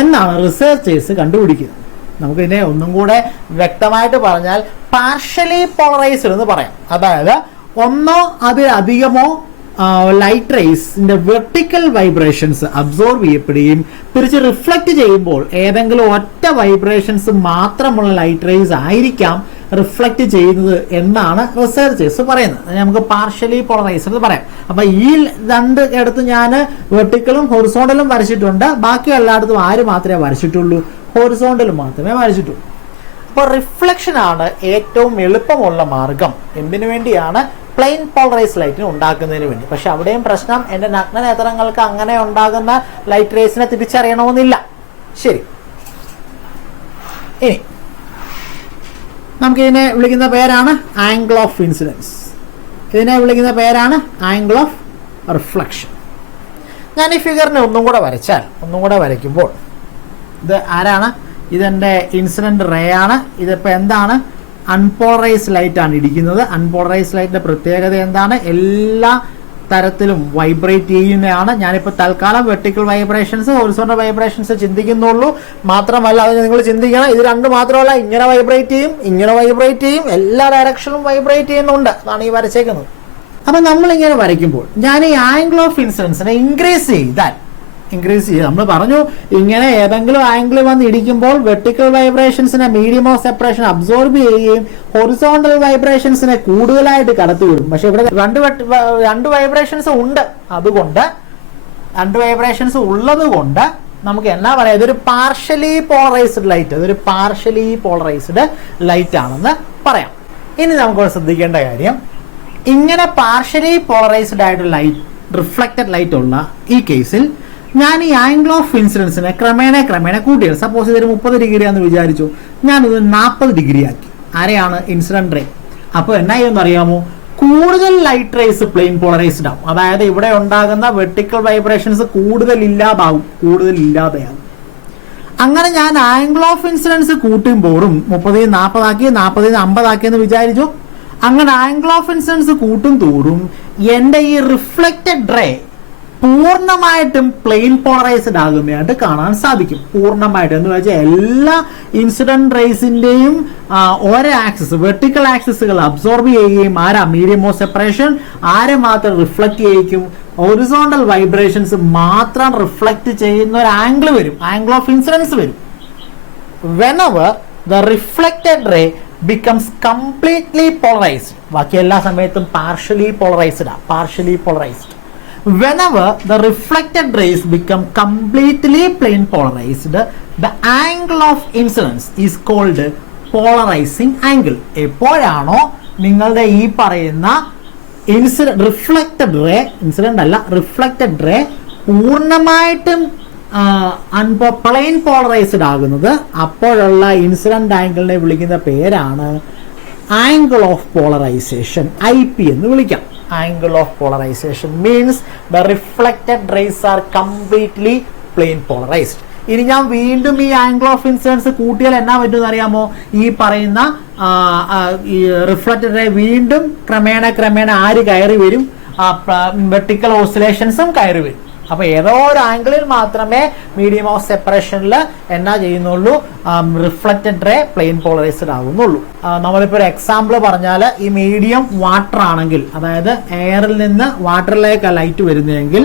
എന്നാണ് റിസർച്ചേഴ്സ് കണ്ടുപിടിക്കുന്നത്. നമുക്കിതിനെ ഒന്നും കൂടെ വ്യക്തമായിട്ട് പറഞ്ഞാൽ പാർഷ്യലി പോളറൈസ്ഡ് എന്ന് പറയാം. അതായത് ഒന്നോ അതിലധികമോ ലൈറ്റ് റേസിൻ്റെ വെർട്ടിക്കൽ വൈബ്രേഷൻസ് അബ്സോർബ് ചെയ്യപ്പെടുകയും തിരിച്ച് റിഫ്ലക്റ്റ് ചെയ്യുമ്പോൾ ഏതെങ്കിലും ഒറ്റ വൈബ്രേഷൻസ് മാത്രമുള്ള ലൈറ്റ് റേസ് ആയിരിക്കാം റിഫ്ലക്റ്റ് ചെയ്യുന്നത് എന്നാണ് റിസർച്ചേഴ്സ് പറയുന്നത്. നമുക്ക് പാർഷ്യലി പോളറൈസ്ഡ് എന്ന് പറയാം. അപ്പം ഈ 2 ഇടത്ത് ഞാൻ വെർട്ടിക്കലും ഹൊറിസോണ്ടലും വരച്ചിട്ടുണ്ട്. ബാക്കി എല്ലായിടത്തും ആര് മാത്രമേ വരച്ചിട്ടുള്ളൂ? ഹൊറിസോണ്ടലും മാത്രമേ വരച്ചിട്ടുള്ളൂ. അപ്പോൾ റിഫ്ലക്ഷനാണ് ഏറ്റവും എളുപ്പമുള്ള മാർഗം. എന്തിനു വേണ്ടിയാണ്? പ്ലെയിൻ പോളറൈസ്ഡ് ലൈറ്റിന് ഉണ്ടാക്കുന്നതിന് വേണ്ടി. പക്ഷെ അവിടെയും പ്രശ്നം, എൻ്റെ നഗ്നനേത്രങ്ങൾക്ക് അങ്ങനെ ഉണ്ടാകുന്ന ലൈറ്റ് റേസിനെ തിരിച്ചറിയണമെന്നില്ല. ശരി, ഇനി നമുക്കിതിനെ വിളിക്കുന്ന പേരാണ് ആംഗിൾ ഓഫ് ഇൻസിഡൻസ്. ഇതിനെ വിളിക്കുന്ന പേരാണ് ആംഗിൾ ഓഫ് റിഫ്ലക്ഷൻ. ഞാൻ ഈ ഫിഗറിനെ ഒന്നും കൂടെ വരയ്ക്കുമ്പോൾ ഇത് ആരാണ്? ഇതെൻ്റെ ഇൻസിഡൻറ്റ് റേ ആണ്. ഇതിപ്പോൾ എന്താണ്? അൺപോളറൈസ്ഡ് ലൈറ്റാണ് ഇരിക്കുന്നത്. അൺപോളറൈസ്ഡ് ലൈറ്റിൻ്റെ പ്രത്യേകത എന്താണ്? എല്ലാ തരത്തിലും വൈബ്രേറ്റ് ചെയ്യുന്നതാണ്. ഞാനിപ്പോൾ തൽക്കാലം വെർട്ടിക്കൽ വൈബ്രേഷൻസ്, ഹൊറിസോണ്ടൽ വൈബ്രേഷൻസ് ചിന്തിക്കുന്നുള്ളൂ. മാത്രമല്ല അത് നിങ്ങൾ ചിന്തിക്കണം, ഇത് രണ്ട് മാത്രമല്ല, ഇങ്ങനെ വൈബ്രേറ്റ് ചെയ്യും, ഇങ്ങനെ വൈബ്രേറ്റ് ചെയ്യും, എല്ലാ ഡയറക്ഷനിലും വൈബ്രേറ്റ് ചെയ്യുന്നുണ്ട്. അതാണ് ഈ വരച്ചേക്കുന്നത്. അപ്പം നമ്മളിങ്ങനെ വരയ്ക്കുമ്പോൾ ഞാൻ ഈ ആംഗിൾ ഓഫ് ഇൻസിഡൻസിനെ ഇൻക്രീസ് ചെയ്താൽ, നമ്മൾ പറഞ്ഞു ഇങ്ങനെ ഏതെങ്കിലും ആംഗിൾ വന്ന് ഇടിക്കുമ്പോൾ വെർട്ടിക്കൽ വൈബ്രേഷൻസിനെ മീഡിയം ഓഫ് സെപ്പറേഷൻ അബ്സോർബ് ചെയ്യുകയും ഹൊറിസോണ്ടൽ വൈബ്രേഷൻസിനെ കൂടുതലായിട്ട് കടത്തിവിടും. പക്ഷെ ഇവിടെ രണ്ട് വൈബ്രേഷൻസ് ഉണ്ട്. അതുകൊണ്ട് രണ്ട് വൈബ്രേഷൻസ് ഉള്ളത് കൊണ്ട് നമുക്ക് എന്നാ പറയാം, ഇതൊരു പാർഷ്യലി പോളറൈസ്ഡ് ലൈറ്റ്, അതൊരു പാർഷ്യലി പോളറൈസ്ഡ് ലൈറ്റ് ആണെന്ന് പറയാം. ഇനി നമുക്ക് ശ്രദ്ധിക്കേണ്ട കാര്യം, ഇങ്ങനെ പാർഷ്യലി പോളറൈസ്ഡ് ആയിട്ട് ലൈറ്റ്, റിഫ്ലക്റ്റഡ് ലൈറ്റ് ഉള്ള ഈ കേസിൽ ഞാൻ ഈ ആംഗിൾ ഓഫ് ഇൻസിഡൻസിനെ ക്രമേണ കൂട്ടിയത്. സപ്പോസ് ഇതൊരു 30 ഡിഗ്രി ആണെന്ന് വിചാരിച്ചു, ഞാനിത് 40 ഡിഗ്രി ആക്കി. ആരെയാണ്? Incident ray. അപ്പോൾ എന്നാ ചെയ്യുമെന്ന് അറിയാമോ? കൂടുതൽ ലൈറ്റ് റേസ് പ്ലെയിൻ പോളറൈസ്ഡ് ആവും. അതായത് ഇവിടെ ഉണ്ടാകുന്ന വെർട്ടിക്കൽ വൈബ്രേഷൻസ് കൂടുതൽ ഇല്ലാതെയാവും. അങ്ങനെ ഞാൻ ആംഗിൾ ഓഫ് ഇൻസിഡൻസ് കൂട്ടുമ്പോഴും 30 40 ആക്കി, 40 50 ആക്കിയെന്ന് വിചാരിച്ചു. അങ്ങനെ ആംഗിൾ ഓഫ് ഇൻസിഡൻസ് കൂട്ടും തോറും എൻ്റെ ഈ റിഫ്ലക്റ്റഡ് റേ പൂർണ്ണമായിട്ടും പ്ലെയിൻ പോളറൈസ്ഡ് ആകുന്നതായിട്ട് കാണാൻ സാധിക്കും. പൂർണ്ണമായിട്ട് എന്ന് വെച്ചാൽ എല്ലാ ഇൻസിഡന്റ് റേസിന്റെയും ഓരോ ആക്സിസ്, വെർട്ടിക്കൽ ആക്സിസുകൾ അബ്സോർബ് ചെയ്യുകയും മീഡിയം ഓഫ് സെപ്പറേഷൻ മാത്രം റിഫ്ലക്ട് ചെയ്യിക്കും. ഹൊറിസോണ്ടൽ വൈബ്രേഷൻസ് മാത്രം റിഫ്ലക്ട് ചെയ്യുന്ന ഒരു ആംഗിൾ വരും, ആംഗിൾ ഓഫ് ഇൻസിഡൻസ് വരും. whenever the reflected ray becomes completely polarized, ബാക്കി എല്ലാ സമയത്തും partially polarized. Whenever the reflected rays become completely plane polarized, the angle of incidence is called polarizing angle. എപ്പോഴാണോ നിങ്ങളുടെ ഈ പറയുന്ന റിഫ്ലക്റ്റഡ് റേ പൂർണ്ണമായിട്ടും പ്ലെയിൻ പോളറൈസ്ഡ് ആകുന്നത്, അപ്പോഴുള്ള ഇൻസിഡന്റ് ആംഗിളിനെ വിളിക്കുന്ന പേരാണ് ആംഗിൾ ഓഫ് പോളറൈസേഷൻ, IP എന്ന് വിളിക്കാം. Angle of polarization means the reflected rays are completely plane polarized. ഇനി ഞാൻ വീണ്ടും ഈ ആംഗിൾ ഓഫ് ഇൻസിഡൻസ് കൂട്ടിയാൽ എന്നാ പറ്റുമെന്ന് അറിയാമോ? ഈ പറയുന്ന ഈ റിഫ്ലക്റ്റഡ് റേ വീണ്ടും ക്രമേണ ആര് കയറി വരും? വെർട്ടിക്കൽ ഓസിലേഷൻസും കയറി വരും. അപ്പൊ ഏതോ ഒരു ആംഗിളിൽ മാത്രമേ മീഡിയം ഓഫ് സെപ്പറേഷനിൽ എന്നാ ചെയ്യുന്നുള്ളൂ, റിഫ്ലക്റ്റഡ് റേ പ്ലെയിൻ പോളറൈസ്ഡ് ആകുന്നുള്ളൂ. നമ്മളിപ്പോൾ ഒരു എക്സാമ്പിൾ പറഞ്ഞാൽ, ഈ മീഡിയം വാട്ടർ ആണെങ്കിൽ, അതായത് എയറിൽ നിന്ന് വാട്ടറിലേക്ക് ലൈറ്റ് വരുന്നതെങ്കിൽ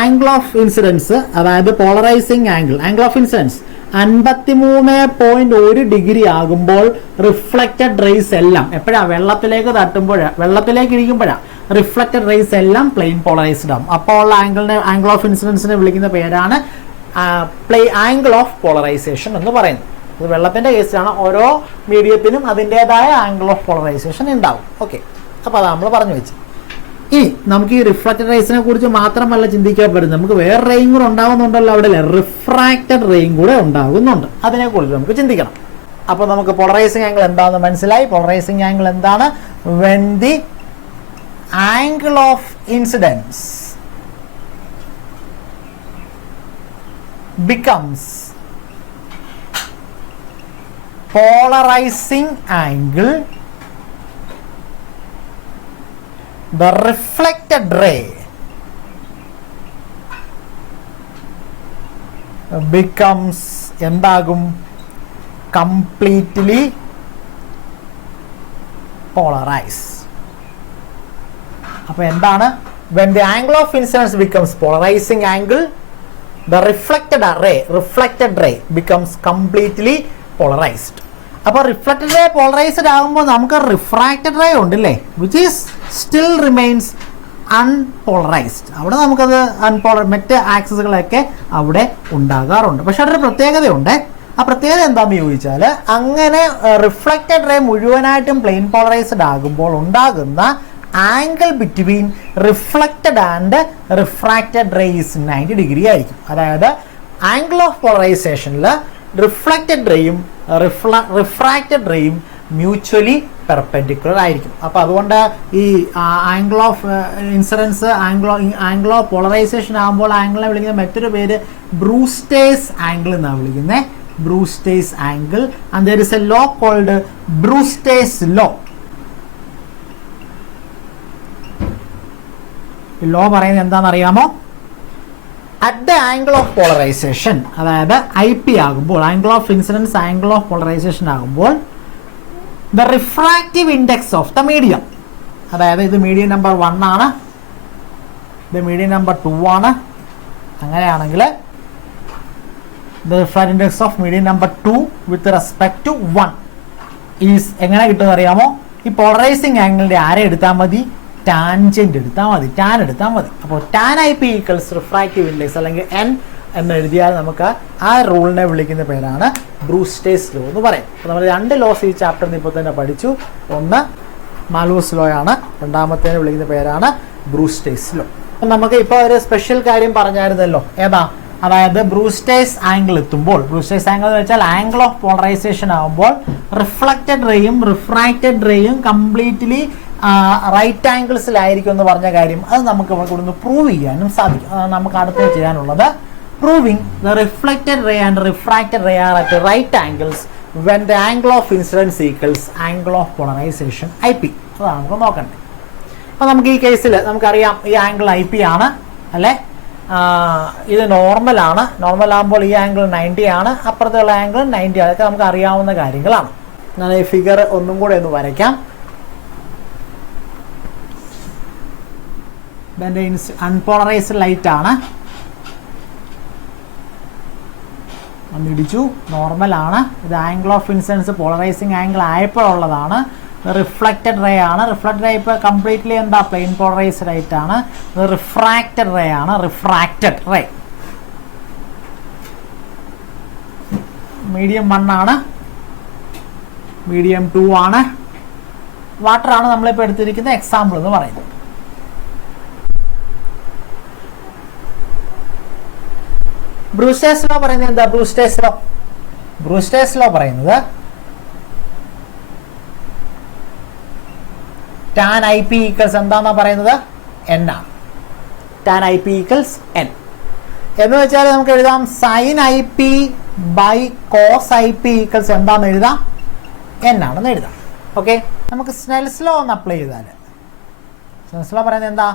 ആംഗിൾ ഓഫ് ഇൻസിഡൻസ്, അതായത് polarising angle of incidents 53.1 degree ആകുമ്പോൾ റിഫ്ലക്റ്റഡ് റേസ് എല്ലാം വെള്ളത്തിലേക്ക് ഇരിക്കുമ്പോഴാണ് റിഫ്ലക്റ്റഡ് റേസ് എല്ലാം പ്ലെയിൻ പോളറൈസ്ഡ് ആവും. അപ്പോൾ ഉള്ള ആംഗിൾ ഓഫ് ഇൻസിഡൻസിനെ വിളിക്കുന്ന പേരാണ് ആംഗിൾ ഓഫ് പോളറൈസേഷൻ എന്ന് പറയുന്നത്. ഇത് വെള്ളത്തിന്റെ കേസിലാണ്. ഓരോ മീഡിയത്തിനും അതിൻ്റെതായ ആംഗിൾ ഓഫ് പോളറൈസേഷൻ ഉണ്ടാവും. ഓക്കെ, അപ്പോൾ അത് നമ്മൾ പറഞ്ഞു വെച്ചു. ഇനി നമുക്ക് ഈ റിഫ്ലക്റ്റഡ് റേസിനെ കുറിച്ച് മാത്രമല്ല ചിന്തിക്കാൻ പറ്റും, നമുക്ക് വേറെ റേയും കൂടെ ഉണ്ടാകുന്നുണ്ടല്ലോ അവിടെ, റിഫ്രാക്റ്റഡ് റേയും കൂടെ ഉണ്ടാകുന്നുണ്ട്. അതിനെക്കുറിച്ച് നമുക്ക് ചിന്തിക്കണം. അപ്പോൾ നമുക്ക് പോളറൈസിങ് ആംഗിൾ എന്താണെന്ന് മനസ്സിലായി. പോളറൈസിങ് ആംഗിൾ എന്താണ്? when the angle of incidence becomes polarizing angle, the reflected ray becomes എന്താകും? completely polarized. അപ്പോൾ എന്താണ്? when the angle of incidence becomes polarizing angle, the reflected ray becomes completely polarized. അപ്പോൾ reflected ray polarised ആകുമ്പോൾ നമുക്ക് refracted ray ഉണ്ടല്ലേ, which is still remains unpolarised. അവിടെ നമുക്കത് മറ്റ് ആക്സിസുകളൊക്കെ അവിടെ ഉണ്ടാകാറുണ്ട്. പക്ഷെ അതൊരു പ്രത്യേകതയുണ്ട്. ആ പ്രത്യേകത എന്താണെന്ന് ചോദിച്ചാൽ, അങ്ങനെ റിഫ്ലക്റ്റഡ് റേ മുഴുവനായിട്ടും പ്ലെയിൻ പോളറൈസ്ഡ് ആകുമ്പോൾ ഉണ്ടാകുന്ന angle between reflected and refracted ray is 90 degree ആയിരിക്കും. അതായത് ആംഗിൾ ഓഫ് പോളറൈസേഷനിൽ റിഫ്ലക്റ്റഡ് റേയും റിഫ്രാക്റ്റഡ് റേയും മ്യൂച്വലി പെർപെൻഡിക്കുലർ ആയിരിക്കും. അപ്പോൾ അതുകൊണ്ട് ഈ angle of incidence angle of polarisation ആകുമ്പോൾ ആംഗിളിനെ വിളിക്കുന്ന മറ്റൊരു പേര് ബ്രൂസ്റ്റേഴ്സ് ആംഗിൾ എന്നാണ് വിളിക്കുന്നത്. Brewster's angle. And there is a law called Brewster's law. ഈ ലോ പറയുന്നത് എന്താണെന്ന് അറിയാമോ? At the angle of polarization, അതായത് ഐ പി ആകുമ്പോൾ, angle of incidence angle of polarisation ആകുമ്പോൾ the refractive index of the medium, അതായത് ഇത് മീഡിയം നമ്പർ 1 ആണ്, ഇത് മീഡിയം നമ്പർ 2 ആണ്. അങ്ങനെയാണെങ്കിൽ the refractive index of medium number 2 with respect to 1 is എങ്ങനെ കിട്ടുമെന്ന് അറിയാമോ? ഈ പോളറൈസിങ് ആംഗിളിൻ്റെ ആരെ എടുത്താൽ മതി? ടാൻജെന്റ് എടുത്താൽ മതി, ടാൻ എടുത്താൽ മതി. അപ്പോൾ tan I P equals refractive index അല്ലെങ്കിൽ എൻ എന്ന് എഴുതിയാൽ നമുക്ക് ആ റൂളിനെ വിളിക്കുന്ന പേരാണ് ബ്രൂസ്റ്റേഴ്സ് ലോ എന്ന് പറയും. അപ്പോൾ നമ്മൾ 2 ലോസ് ഈ ചാപ്റ്ററിൽ ഇപ്പോൾ തന്നെ പഠിച്ചു. ഒന്ന് മാൽവൂസ് ലോ ആണ്, രണ്ടാമത്തേനെ വിളിക്കുന്ന പേരാണ് ബ്രൂസ്റ്റേഴ്സ് ലോ. അപ്പം നമുക്ക് ഇപ്പോൾ ഒരു സ്പെഷ്യൽ കാര്യം പറഞ്ഞായിരുന്നല്ലോ, ഏതാ? അതായത് ബ്രൂസ്റ്റേഴ്സ് ആംഗിൾ എത്തുമ്പോൾ, ബ്രൂസ്റ്റേഴ്സ് ആംഗിൾ എന്ന് വെച്ചാൽ ആംഗിൾ ഓഫ് പോളറൈസേഷൻ ആകുമ്പോൾ റിഫ്ലക്റ്റഡ് റേയും റിഫ്രാക്റ്റഡ് റേയും കംപ്ലീറ്റ്ലി റൈറ്റ് ആംഗിൾസിലായിരിക്കും എന്ന് പറഞ്ഞ കാര്യം അത് നമുക്ക് ഇവിടെ നിന്ന് പ്രൂവ് ചെയ്യാനും സാധിക്കും. അതാണ് നമുക്ക് അടുത്ത് ചെയ്യാനുള്ളത്. Proving the reflected ray and refracted ray are at right angles when the angle of incidence equals angle of polarisation I P. അതാണ് നമുക്ക് നോക്കേണ്ടത്. അപ്പോൾ നമുക്ക് ഈ കേസിൽ നമുക്കറിയാം ഈ ആംഗിൾ ഐ പി ആണ് അല്ലേ, ഇത് നോർമലാണ്. നോർമൽ ആകുമ്പോൾ ഈ ആംഗിൾ 90 ആണ്, അപ്പുറത്തുള്ള ആംഗിൾ 90. അതൊക്കെ നമുക്ക് അറിയാവുന്ന കാര്യങ്ങളാണ്. ഞാൻ ഈ ഫിഗർ ഒന്നും കൂടെ ഒന്ന് വരയ്ക്കാം. ഇതിൻ്റെ അൺപോളറൈസ്ഡ് ലൈറ്റ് ആണ്, ഇടിച്ചു. നോർമലാണ്. ഇത് angle of incidence polarising angle ആയപ്പോഴുള്ളതാണ്. റിഫ്ലക്റ്റഡ് റേ ആണ്. റിഫ്ലക്റ്റഡ് റേ ഇപ്പോൾ കംപ്ലീറ്റ്ലി എന്താ പ്ലെയിൻ പോളറൈസ്ഡ് ലൈറ്റ് ആണ്. ഇത് റിഫ്രാക്റ്റഡ് റേ ആണ്, റിഫ്രാക്റ്റഡ് റേ. മീഡിയം 1 ആണ്, മീഡിയം 2 ആണ്. വാട്ടർ ആണ് നമ്മളിപ്പോൾ എടുത്തിരിക്കുന്ന എക്സാമ്പിൾ എന്ന് പറയുന്നത്. ബ്രൂസ്റ്റേഴ്സ് ലോ പറയുന്നത് എന്താ? ബ്രൂസ്റ്റേഴ്സ് ലോ പറയുന്നത് ടാൻ ഐ പി ഈക്വൽസ് എന്താണെന്നാ പറയുന്നത്? എൻ ആണ്. Tan I P equals N എന്ന് വെച്ചാൽ നമുക്ക് എഴുതാം sine I P by cos I P equals എന്താണെന്ന് എഴുതാം? എൻ ആണെന്ന് എഴുതാം. ഓക്കെ, നമുക്ക് സ്നെൽസ് ലോ ഒന്ന് അപ്ലൈ ചെയ്താൽ സ്നെൽസ് ലോ പറയുന്നത് എന്താ?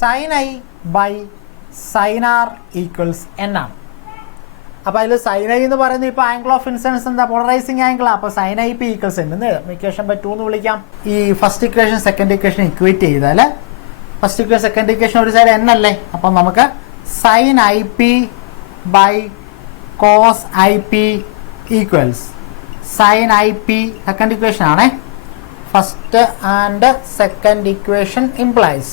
Sine I by sine R equals N ആണ്. അപ്പോൾ അതിൽ സൈൻ ഐ എന്ന് പറയുന്നത് ഇപ്പോൾ ആംഗിൾ ഓഫ് ഇൻസിഡൻസ് എന്താ? Polarizing angle. അപ്പോൾ sign I P equals N എന്ന് എഴുതാം. ഇക്വേഷൻ ബൈ 2 എന്ന് വിളിക്കാം. ഈ first equation second equation equate ചെയ്താൽ ഫസ്റ്റ് ഇക്വേഷൻ സെക്കൻഡ് ഇക്വേഷൻ ഒരു സൈഡ് എൻ അല്ലേ, അപ്പം നമുക്ക് sine I P by cos I P equals sine I P. Second equation ആണേ. First and second equation implies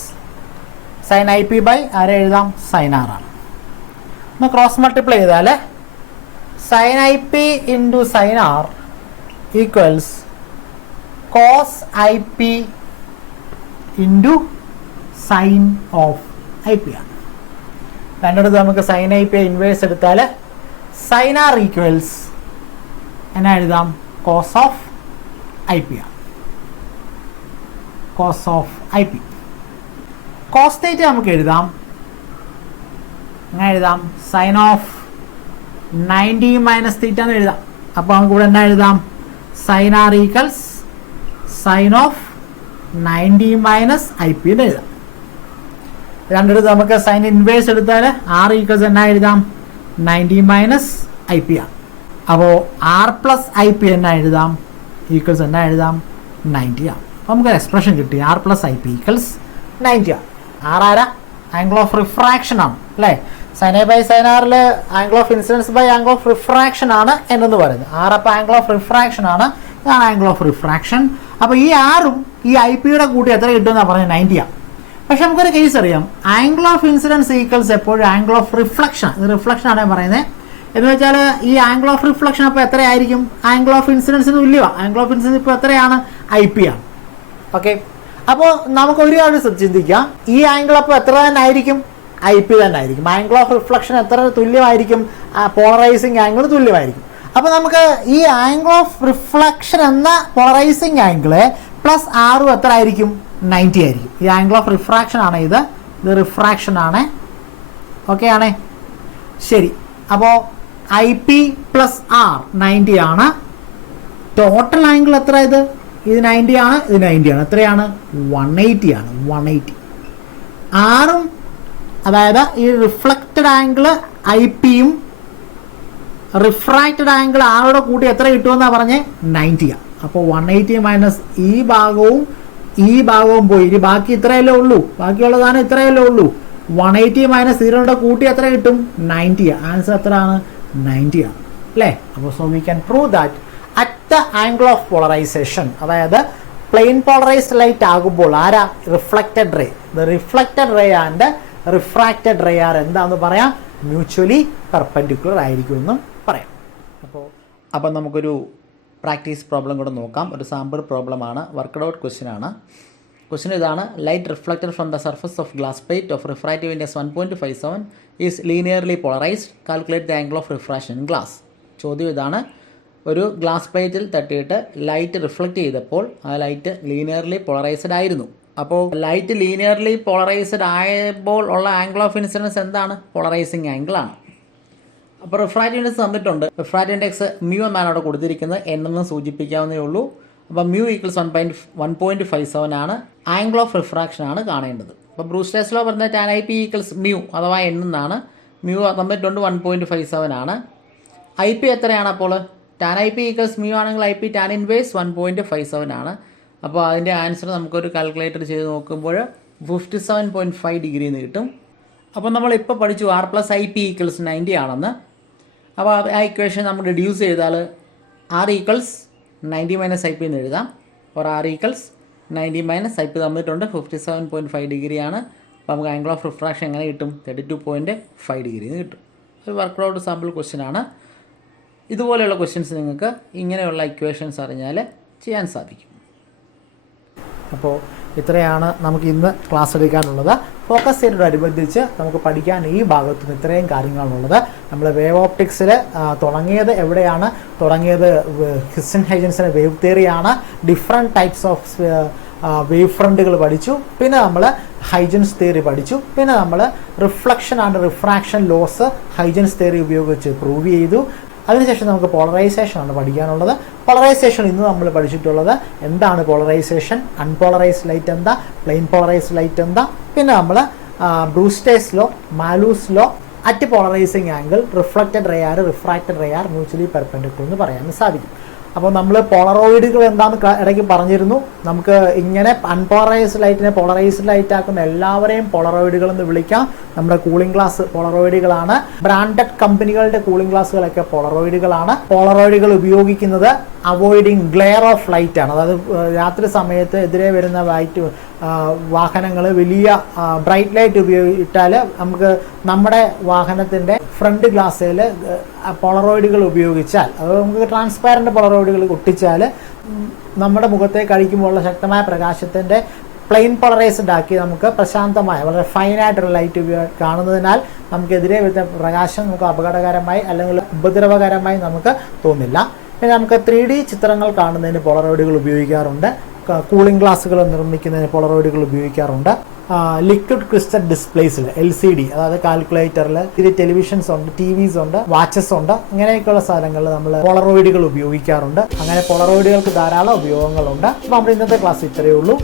sine I P by ആരെ എഴുതാം? Sine R ആണ്. ഒന്ന് ക്രോസ് മൾട്ടിപ്ലൈ ചെയ്താൽ sine I P into sine R equals cos I P into sine of I P ആണ്. രണ്ടിടത്ത് നമുക്ക് sine I P inverse എടുത്താൽ sine R equals എന്നാ എഴുതാം? കോസ് ഓഫ് ഐ പി ആണ്. Cos of I P. Cos theta നമുക്ക് എഴുതാം, അങ്ങനെ എഴുതാം സൈൻ ഓഫ് 90 മൈനസ് തീറ്റ എന്ന് എഴുതാം. അപ്പോൾ നമുക്ക് ഇവിടെ എന്നാ എഴുതാം? Sine R equals sine of 90 minus I P എന്ന് എഴുതാം. രണ്ടിടത്ത് നമുക്ക് സൈൻ ഇൻവേഴ്സ് എടുത്താൽ ആർ ഈക്വൽസ് എന്നാ എഴുതാം? 90 മൈനസ് ഐ പി ആണ്. അപ്പോൾ ആർ പ്ലസ് ഐ പി എന്നാ എഴുതാം? ഈക്വൽസ് എന്നാ എഴുതാം? 90 ആണ്. അപ്പോൾ നമുക്ക് എക്സ്പ്രഷൻ കിട്ടി R plus I P equals 90 ആണ്. ആരാ? ആംഗിൾ ഓഫ് റിഫ്രാക്ഷൻ ആണ് അല്ലേ? സൈൻ എ ബൈ സൈൻ ആറിൽ angle of incidence by angle of refraction ആണ് എന്നു പറയുന്നത്. ആർ അപ്പോൾ ആംഗിൾ ഓഫ് റിഫ്രാക്ഷൻ ആണ്, ഇതാണ് ആംഗിൾ ഓഫ് റിഫ്രാക്ഷൻ. അപ്പോൾ ഈ ആറും ഈ ഐ പിയുടെ കൂട്ടി എത്ര കിട്ടുമെന്നാണ് പറഞ്ഞത്? 90 ആണ്. പക്ഷെ നമുക്കൊരു കേസ് അറിയാം, ആംഗിൾ ഓഫ് ഇൻസിഡൻസ് ഈക്വൽസ് എപ്പോഴും ആംഗിൾ ഓഫ് റിഫ്ലക്ഷൻ. റിഫ്ലക്ഷൻ ആണ് പറയുന്നത്. എന്ന് വെച്ചാൽ ഈ ആംഗിൾ ഓഫ് റിഫ്ലക്ഷൻ അപ്പോൾ എത്രയായിരിക്കും? ആംഗിൾ ഓഫ് ഇൻസിഡൻസിന് തുല്യമാണ്. ആംഗിൾ ഓഫ് ഇൻസിഡൻസ് ഇപ്പോൾ എത്രയാണ്? ഐ പി ആണ്. ഓക്കെ, അപ്പോൾ നമുക്ക് ഒരു കാര്യം ചിന്തിക്കാം, ഈ ആംഗിൾ അപ്പോൾ എത്ര തന്നെ ആയിരിക്കും? ഐ പി തന്നെ ആയിരിക്കും. ആംഗിൾ ഓഫ് റിഫ്ലക്ഷൻ എത്ര തുല്യമായിരിക്കും? പോളറൈസിങ് ആംഗിൾ തുല്യമായിരിക്കും. അപ്പോൾ നമുക്ക് ഈ ആംഗിൾ ഓഫ് റിഫ്ലക്ഷൻ എന്ന പോളറൈസിങ് ആംഗിള് പ്ലസ് ആറും എത്ര ആയിരിക്കും? 90 ആയിരിക്കും. ഈ ആംഗിൾ ഓഫ് റിഫ്രാക്ഷൻ ആണ് ഇത് റിഫ്രാക്ഷൻ ആണ്. ഓക്കെ ആണേ, ശരി. അപ്പോൾ ഐ പി പ്ലസ് ആർ 90 ആണ്. ടോട്ടൽ ആംഗിൾ എത്ര? ഇത് 90 ആണ്, ഇത് 90 ആണ്. എത്രയാണ്? 180 ആണ്. 180 ആറും, അതായത് ഈ റിഫ്ലക്റ്റഡ് ആംഗിൾ ഐ പിയും റിഫ്രാക്റ്റഡ് ആംഗിൾ ആറോടെ കൂട്ടി എത്ര കിട്ടുമെന്നാണ് പറഞ്ഞേ? 90 ആണ്. അപ്പോൾ 180 മൈനസ് ഈ ഭാഗവും പോയി. ഇനി ബാക്കി ഇത്രയല്ലേ ഉള്ളൂ, ബാക്കിയുള്ളതാണ് ഇത്രയല്ലേ ഉള്ളൂ. 180 മൈനസ് 0 കൂട്ടി എത്ര കിട്ടും? 90. ആൻസർ എത്രയാണ്? 90 ആണ് അല്ലേ? അപ്പോൾ so we can prove that at the angle of polarization, അതായത് പ്ലെയിൻ പോളറൈസ്ഡ് ലൈറ്റ് ആകുമ്പോൾ ആരാ? Reflected ray. The reflected ray and refracted ray are എന്താണെന്ന് പറയാം? മ്യൂച്വലി പെർപെൻഡിക്കുലർ ആയിരിക്കും എന്നും പറയാം. അപ്പോൾ നമുക്കൊരു പ്രാക്ടീസ് പ്രോബ്ലം കൂടെ നോക്കാം. ഒരു സാമ്പിൾ പ്രോബ്ലമാണ്, വർക്ക്ഡ് ഔട്ട് ക്വസ്റ്റ്യൻ ആണ്. ക്വസ്റ്റ്യൻ ഇതാണ്: light reflected from the surface of glass plate of refractive index 1.57 is linearly polarised. Calculate the angle of refraction in glass. ചോദ്യം ഇതാണ്: ഒരു ഗ്ലാസ് പ്ലേറ്റിൽ തട്ടിയിട്ട് ലൈറ്റ് റിഫ്ലക്റ്റ് ചെയ്തപ്പോൾ ആ ലൈറ്റ് ലീനിയർലി പോളറൈസ്ഡ് ആയിരുന്നു. അപ്പോൾ ലൈറ്റ് ലീനിയർലി പോളറൈസ്ഡ് ആയപ്പോൾ ഉള്ള ആംഗിൾ ഓഫ് ഇൻസിഡൻസ് എന്താണ്? പോളറൈസിങ് ആംഗിൾ ആണ്. അപ്പോൾ റിഫ്രാക്റ്റീവ് ഇൻഡെക്സ് തന്നിട്ടുണ്ട്. റിഫ്രാക്റ്റീവ് ഇൻഡെക്സ് മ്യൂ എന്നാണ് അവിടെ കൊടുത്തിരിക്കുന്നത്, എന്നെന്ന് സൂചിപ്പിക്കാവുന്നേ ഉള്ളൂ. അപ്പോൾ മ്യൂ ഈക്വൽസ് 1.57 ആണ്. ആംഗിൾ ഓഫ് റിഫ്രാക്ഷൻ ആണ് കാണേണ്ടത്. അപ്പോൾ ബ്രൂസ്റ്റേഴ്സ് ലോ പറഞ്ഞ tan I P equals mu അഥവാ എൻ എന്നാണ്. മ്യൂ തന്നിട്ടുണ്ട് 1.57 ആണ്. ഐ പി എത്രയാണ്? അപ്പോൾ tan I P equals mu ആണെങ്കിൽ ഐ പി ടാൻ ഇൻവേഴ്സ് 1.57 ആണ്. അപ്പോൾ അതിൻ്റെ ആൻസർ നമുക്കൊരു കാൽക്കുലേറ്റർ ചെയ്ത് നോക്കുമ്പോൾ 57.5 ഡിഗ്രി എന്ന് കിട്ടും. അപ്പോൾ നമ്മളിപ്പോൾ പഠിച്ചു R plus I P equals 90 ആണെന്ന്. അപ്പോൾ ആ ഇക്വേഷൻ നമ്മൾ റിഡ്യൂസ് ചെയ്താൽ R equals 90 minus I P എന്ന് എഴുതാം. Or R equals 90 minus I P തന്നിട്ടുണ്ട് 57.5 ഡിഗ്രിയാണ്. അപ്പോൾ നമുക്ക് ആംഗിൾ ഓഫ് റിഫ്രാക്ഷൻ എങ്ങനെ കിട്ടും? 32.5 ഡിഗ്രി എന്ന് കിട്ടും. ഒരു വർക്ക് ഔട്ട് സാമ്പിൾ ക്വസ്റ്റ്യൻ ആണ്. ഇതുപോലെയുള്ള ക്വസ്റ്റ്യൻസ് നിങ്ങൾക്ക് ഇങ്ങനെയുള്ള ഇക്വേഷൻസ് അറിഞ്ഞാൽ ചെയ്യാൻ സാധിക്കും. അപ്പോൾ ഇത്രയാണ് നമുക്ക് ഇന്ന് ക്ലാസ് എടുക്കാനുള്ളത്. ഫോക്കസ് ചെയ്തതോടനുബന്ധിച്ച് നമുക്ക് പഠിക്കാൻ ഈ ഭാഗത്ത് നിന്ന് ഇത്രയും കാര്യങ്ങളാണുള്ളത്. നമ്മൾ വേവ് ഓപ്റ്റിക്സിൽ തുടങ്ങിയത് എവിടെയാണ്? തുടങ്ങിയത് ഹിസ്റ്റൺ ഹൈജൻസിൻ്റെ വേവ് തിയറിയാണ്. ഡിഫറെൻറ്റ് ടൈപ്സ് ഓഫ് വേവ് ഫ്രണ്ടുകൾ പഠിച്ചു. പിന്നെ നമ്മൾ ഹൈജൻസ് തിയറി പഠിച്ചു. പിന്നെ നമ്മൾ reflection and refraction laws Huygens theory ഉപയോഗിച്ച് പ്രൂവ് ചെയ്തു. അതിനുശേഷം നമുക്ക് പോളറൈസേഷൻ ആണ് പഠിക്കാനുള്ളത്. പോളറൈസേഷൻ ഇന്ന് നമ്മൾ പഠിച്ചിട്ടുള്ളത് എന്താണ് പോളറൈസേഷൻ, അൺപോളറൈസ്ഡ് ലൈറ്റ് എന്താ, പ്ലെയിൻ പോളറൈസ്ഡ് ലൈറ്റ് എന്താ, പിന്നെ നമ്മൾ Brewster's law, Malus law, at polarizing angle, reflected ray are, refracted ray are mutually perpendicular എന്ന് പറയാൻ സാധിക്കും. അപ്പോൾ നമ്മൾ പോളറോയിഡുകൾ എന്താണെന്ന് ഇടയ്ക്ക് പറഞ്ഞിരുന്നു. നമുക്ക് ഇങ്ങനെ അൺപോളറൈസ്ഡ് ലൈറ്റിനെ പോളറൈസ്ഡ് ലൈറ്റ് ആക്കുന്ന എല്ലാവരെയും പോളറോയിഡുകൾ എന്ന് വിളിക്കാം. നമ്മുടെ കൂളിംഗ് ഗ്ലാസ് പോളറോയിഡുകളാണ്. ബ്രാൻഡഡ് കമ്പനികളുടെ കൂളിംഗ് ഗ്ലാസ്സുകളൊക്കെ പോളറോയിഡുകളാണ്. പോളറോയിഡുകൾ ഉപയോഗിക്കുന്നത് അവോയ്ഡിങ് ഗ്ലെയർ ഓഫ് ലൈറ്റ് ആണ്. അതായത് രാത്രി സമയത്ത് എതിരെ വരുന്ന ലൈറ്റ് വാഹനങ്ങൾ വലിയ ബ്രൈറ്റ് ലൈറ്റ് ഉപയോഗിച്ചാൽ നമുക്ക് നമ്മുടെ വാഹനത്തിൻ്റെ ഫ്രണ്ട് ഗ്ലാസ്സിൽ പോളറോയിഡുകൾ ഉപയോഗിച്ചാൽ, അത് നമുക്ക് ട്രാൻസ്പാരൻ്റ് പോളറോയിഡുകൾ ഒട്ടിച്ചാൽ നമ്മുടെ മുഖത്തേക്ക് അടിക്കുമ്പോഴുള്ള ശക്തമായ പ്രകാശത്തിൻ്റെ പ്ലെയിൻ പോളറൈസ്ഡ് ആക്കി നമുക്ക് പ്രശാന്തമായ വളരെ ഫൈനായിട്ടുള്ള ലൈറ്റ് കാണുന്നതിനാൽ നമുക്കെതിരെ വരുന്ന പ്രകാശം നമുക്ക് അപകടകരമായി അല്ലെങ്കിൽ ഉപദ്രവകരമായി നമുക്ക് തോന്നില്ല. പിന്നെ നമുക്ക് 3D ചിത്രങ്ങൾ കാണുന്നതിന് പോളറോയിഡുകൾ ഉപയോഗിക്കാറുണ്ട്. കൂളിംഗ് ഗ്ലാസ്സുകൾ നിർമ്മിക്കുന്നതിന് പോളറോയിഡുകൾ ഉപയോഗിക്കാറുണ്ട്. ലിക്വിഡ് ക്രിസ്റ്റൽ ഡിസ്പ്ലേസിൽ LCD, അതായത് കാൽക്കുലേറ്ററിൽ ഇത് ടെലിവിഷൻസ് ഉണ്ട്, TVs ഉണ്ട്, വാച്ചസ് ഉണ്ട്, ഇങ്ങനെയൊക്കെയുള്ള സാധനങ്ങളിൽ നമ്മൾ പോളറോയിഡുകൾ ഉപയോഗിക്കാറുണ്ട്. അങ്ങനെ പോളറോയിഡുകൾക്ക് ധാരാളം ഉപയോഗങ്ങളുണ്ട്. അപ്പോൾ നമ്മുടെ ഇന്നത്തെ ക്ലാസ് ഇത്രയേ ഉള്ളൂ.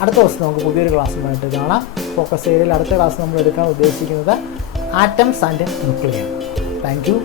അടുത്ത ദിവസം നമുക്ക് പുതിയൊരു ക്ലാസ്സുമായിട്ട് കാണാം. ഫോക്കസ് ഏരിയയിൽ അടുത്ത ക്ലാസ് നമ്മൾ എടുക്കാൻ ഉദ്ദേശിക്കുന്നത് atoms and nuclear. Thank you.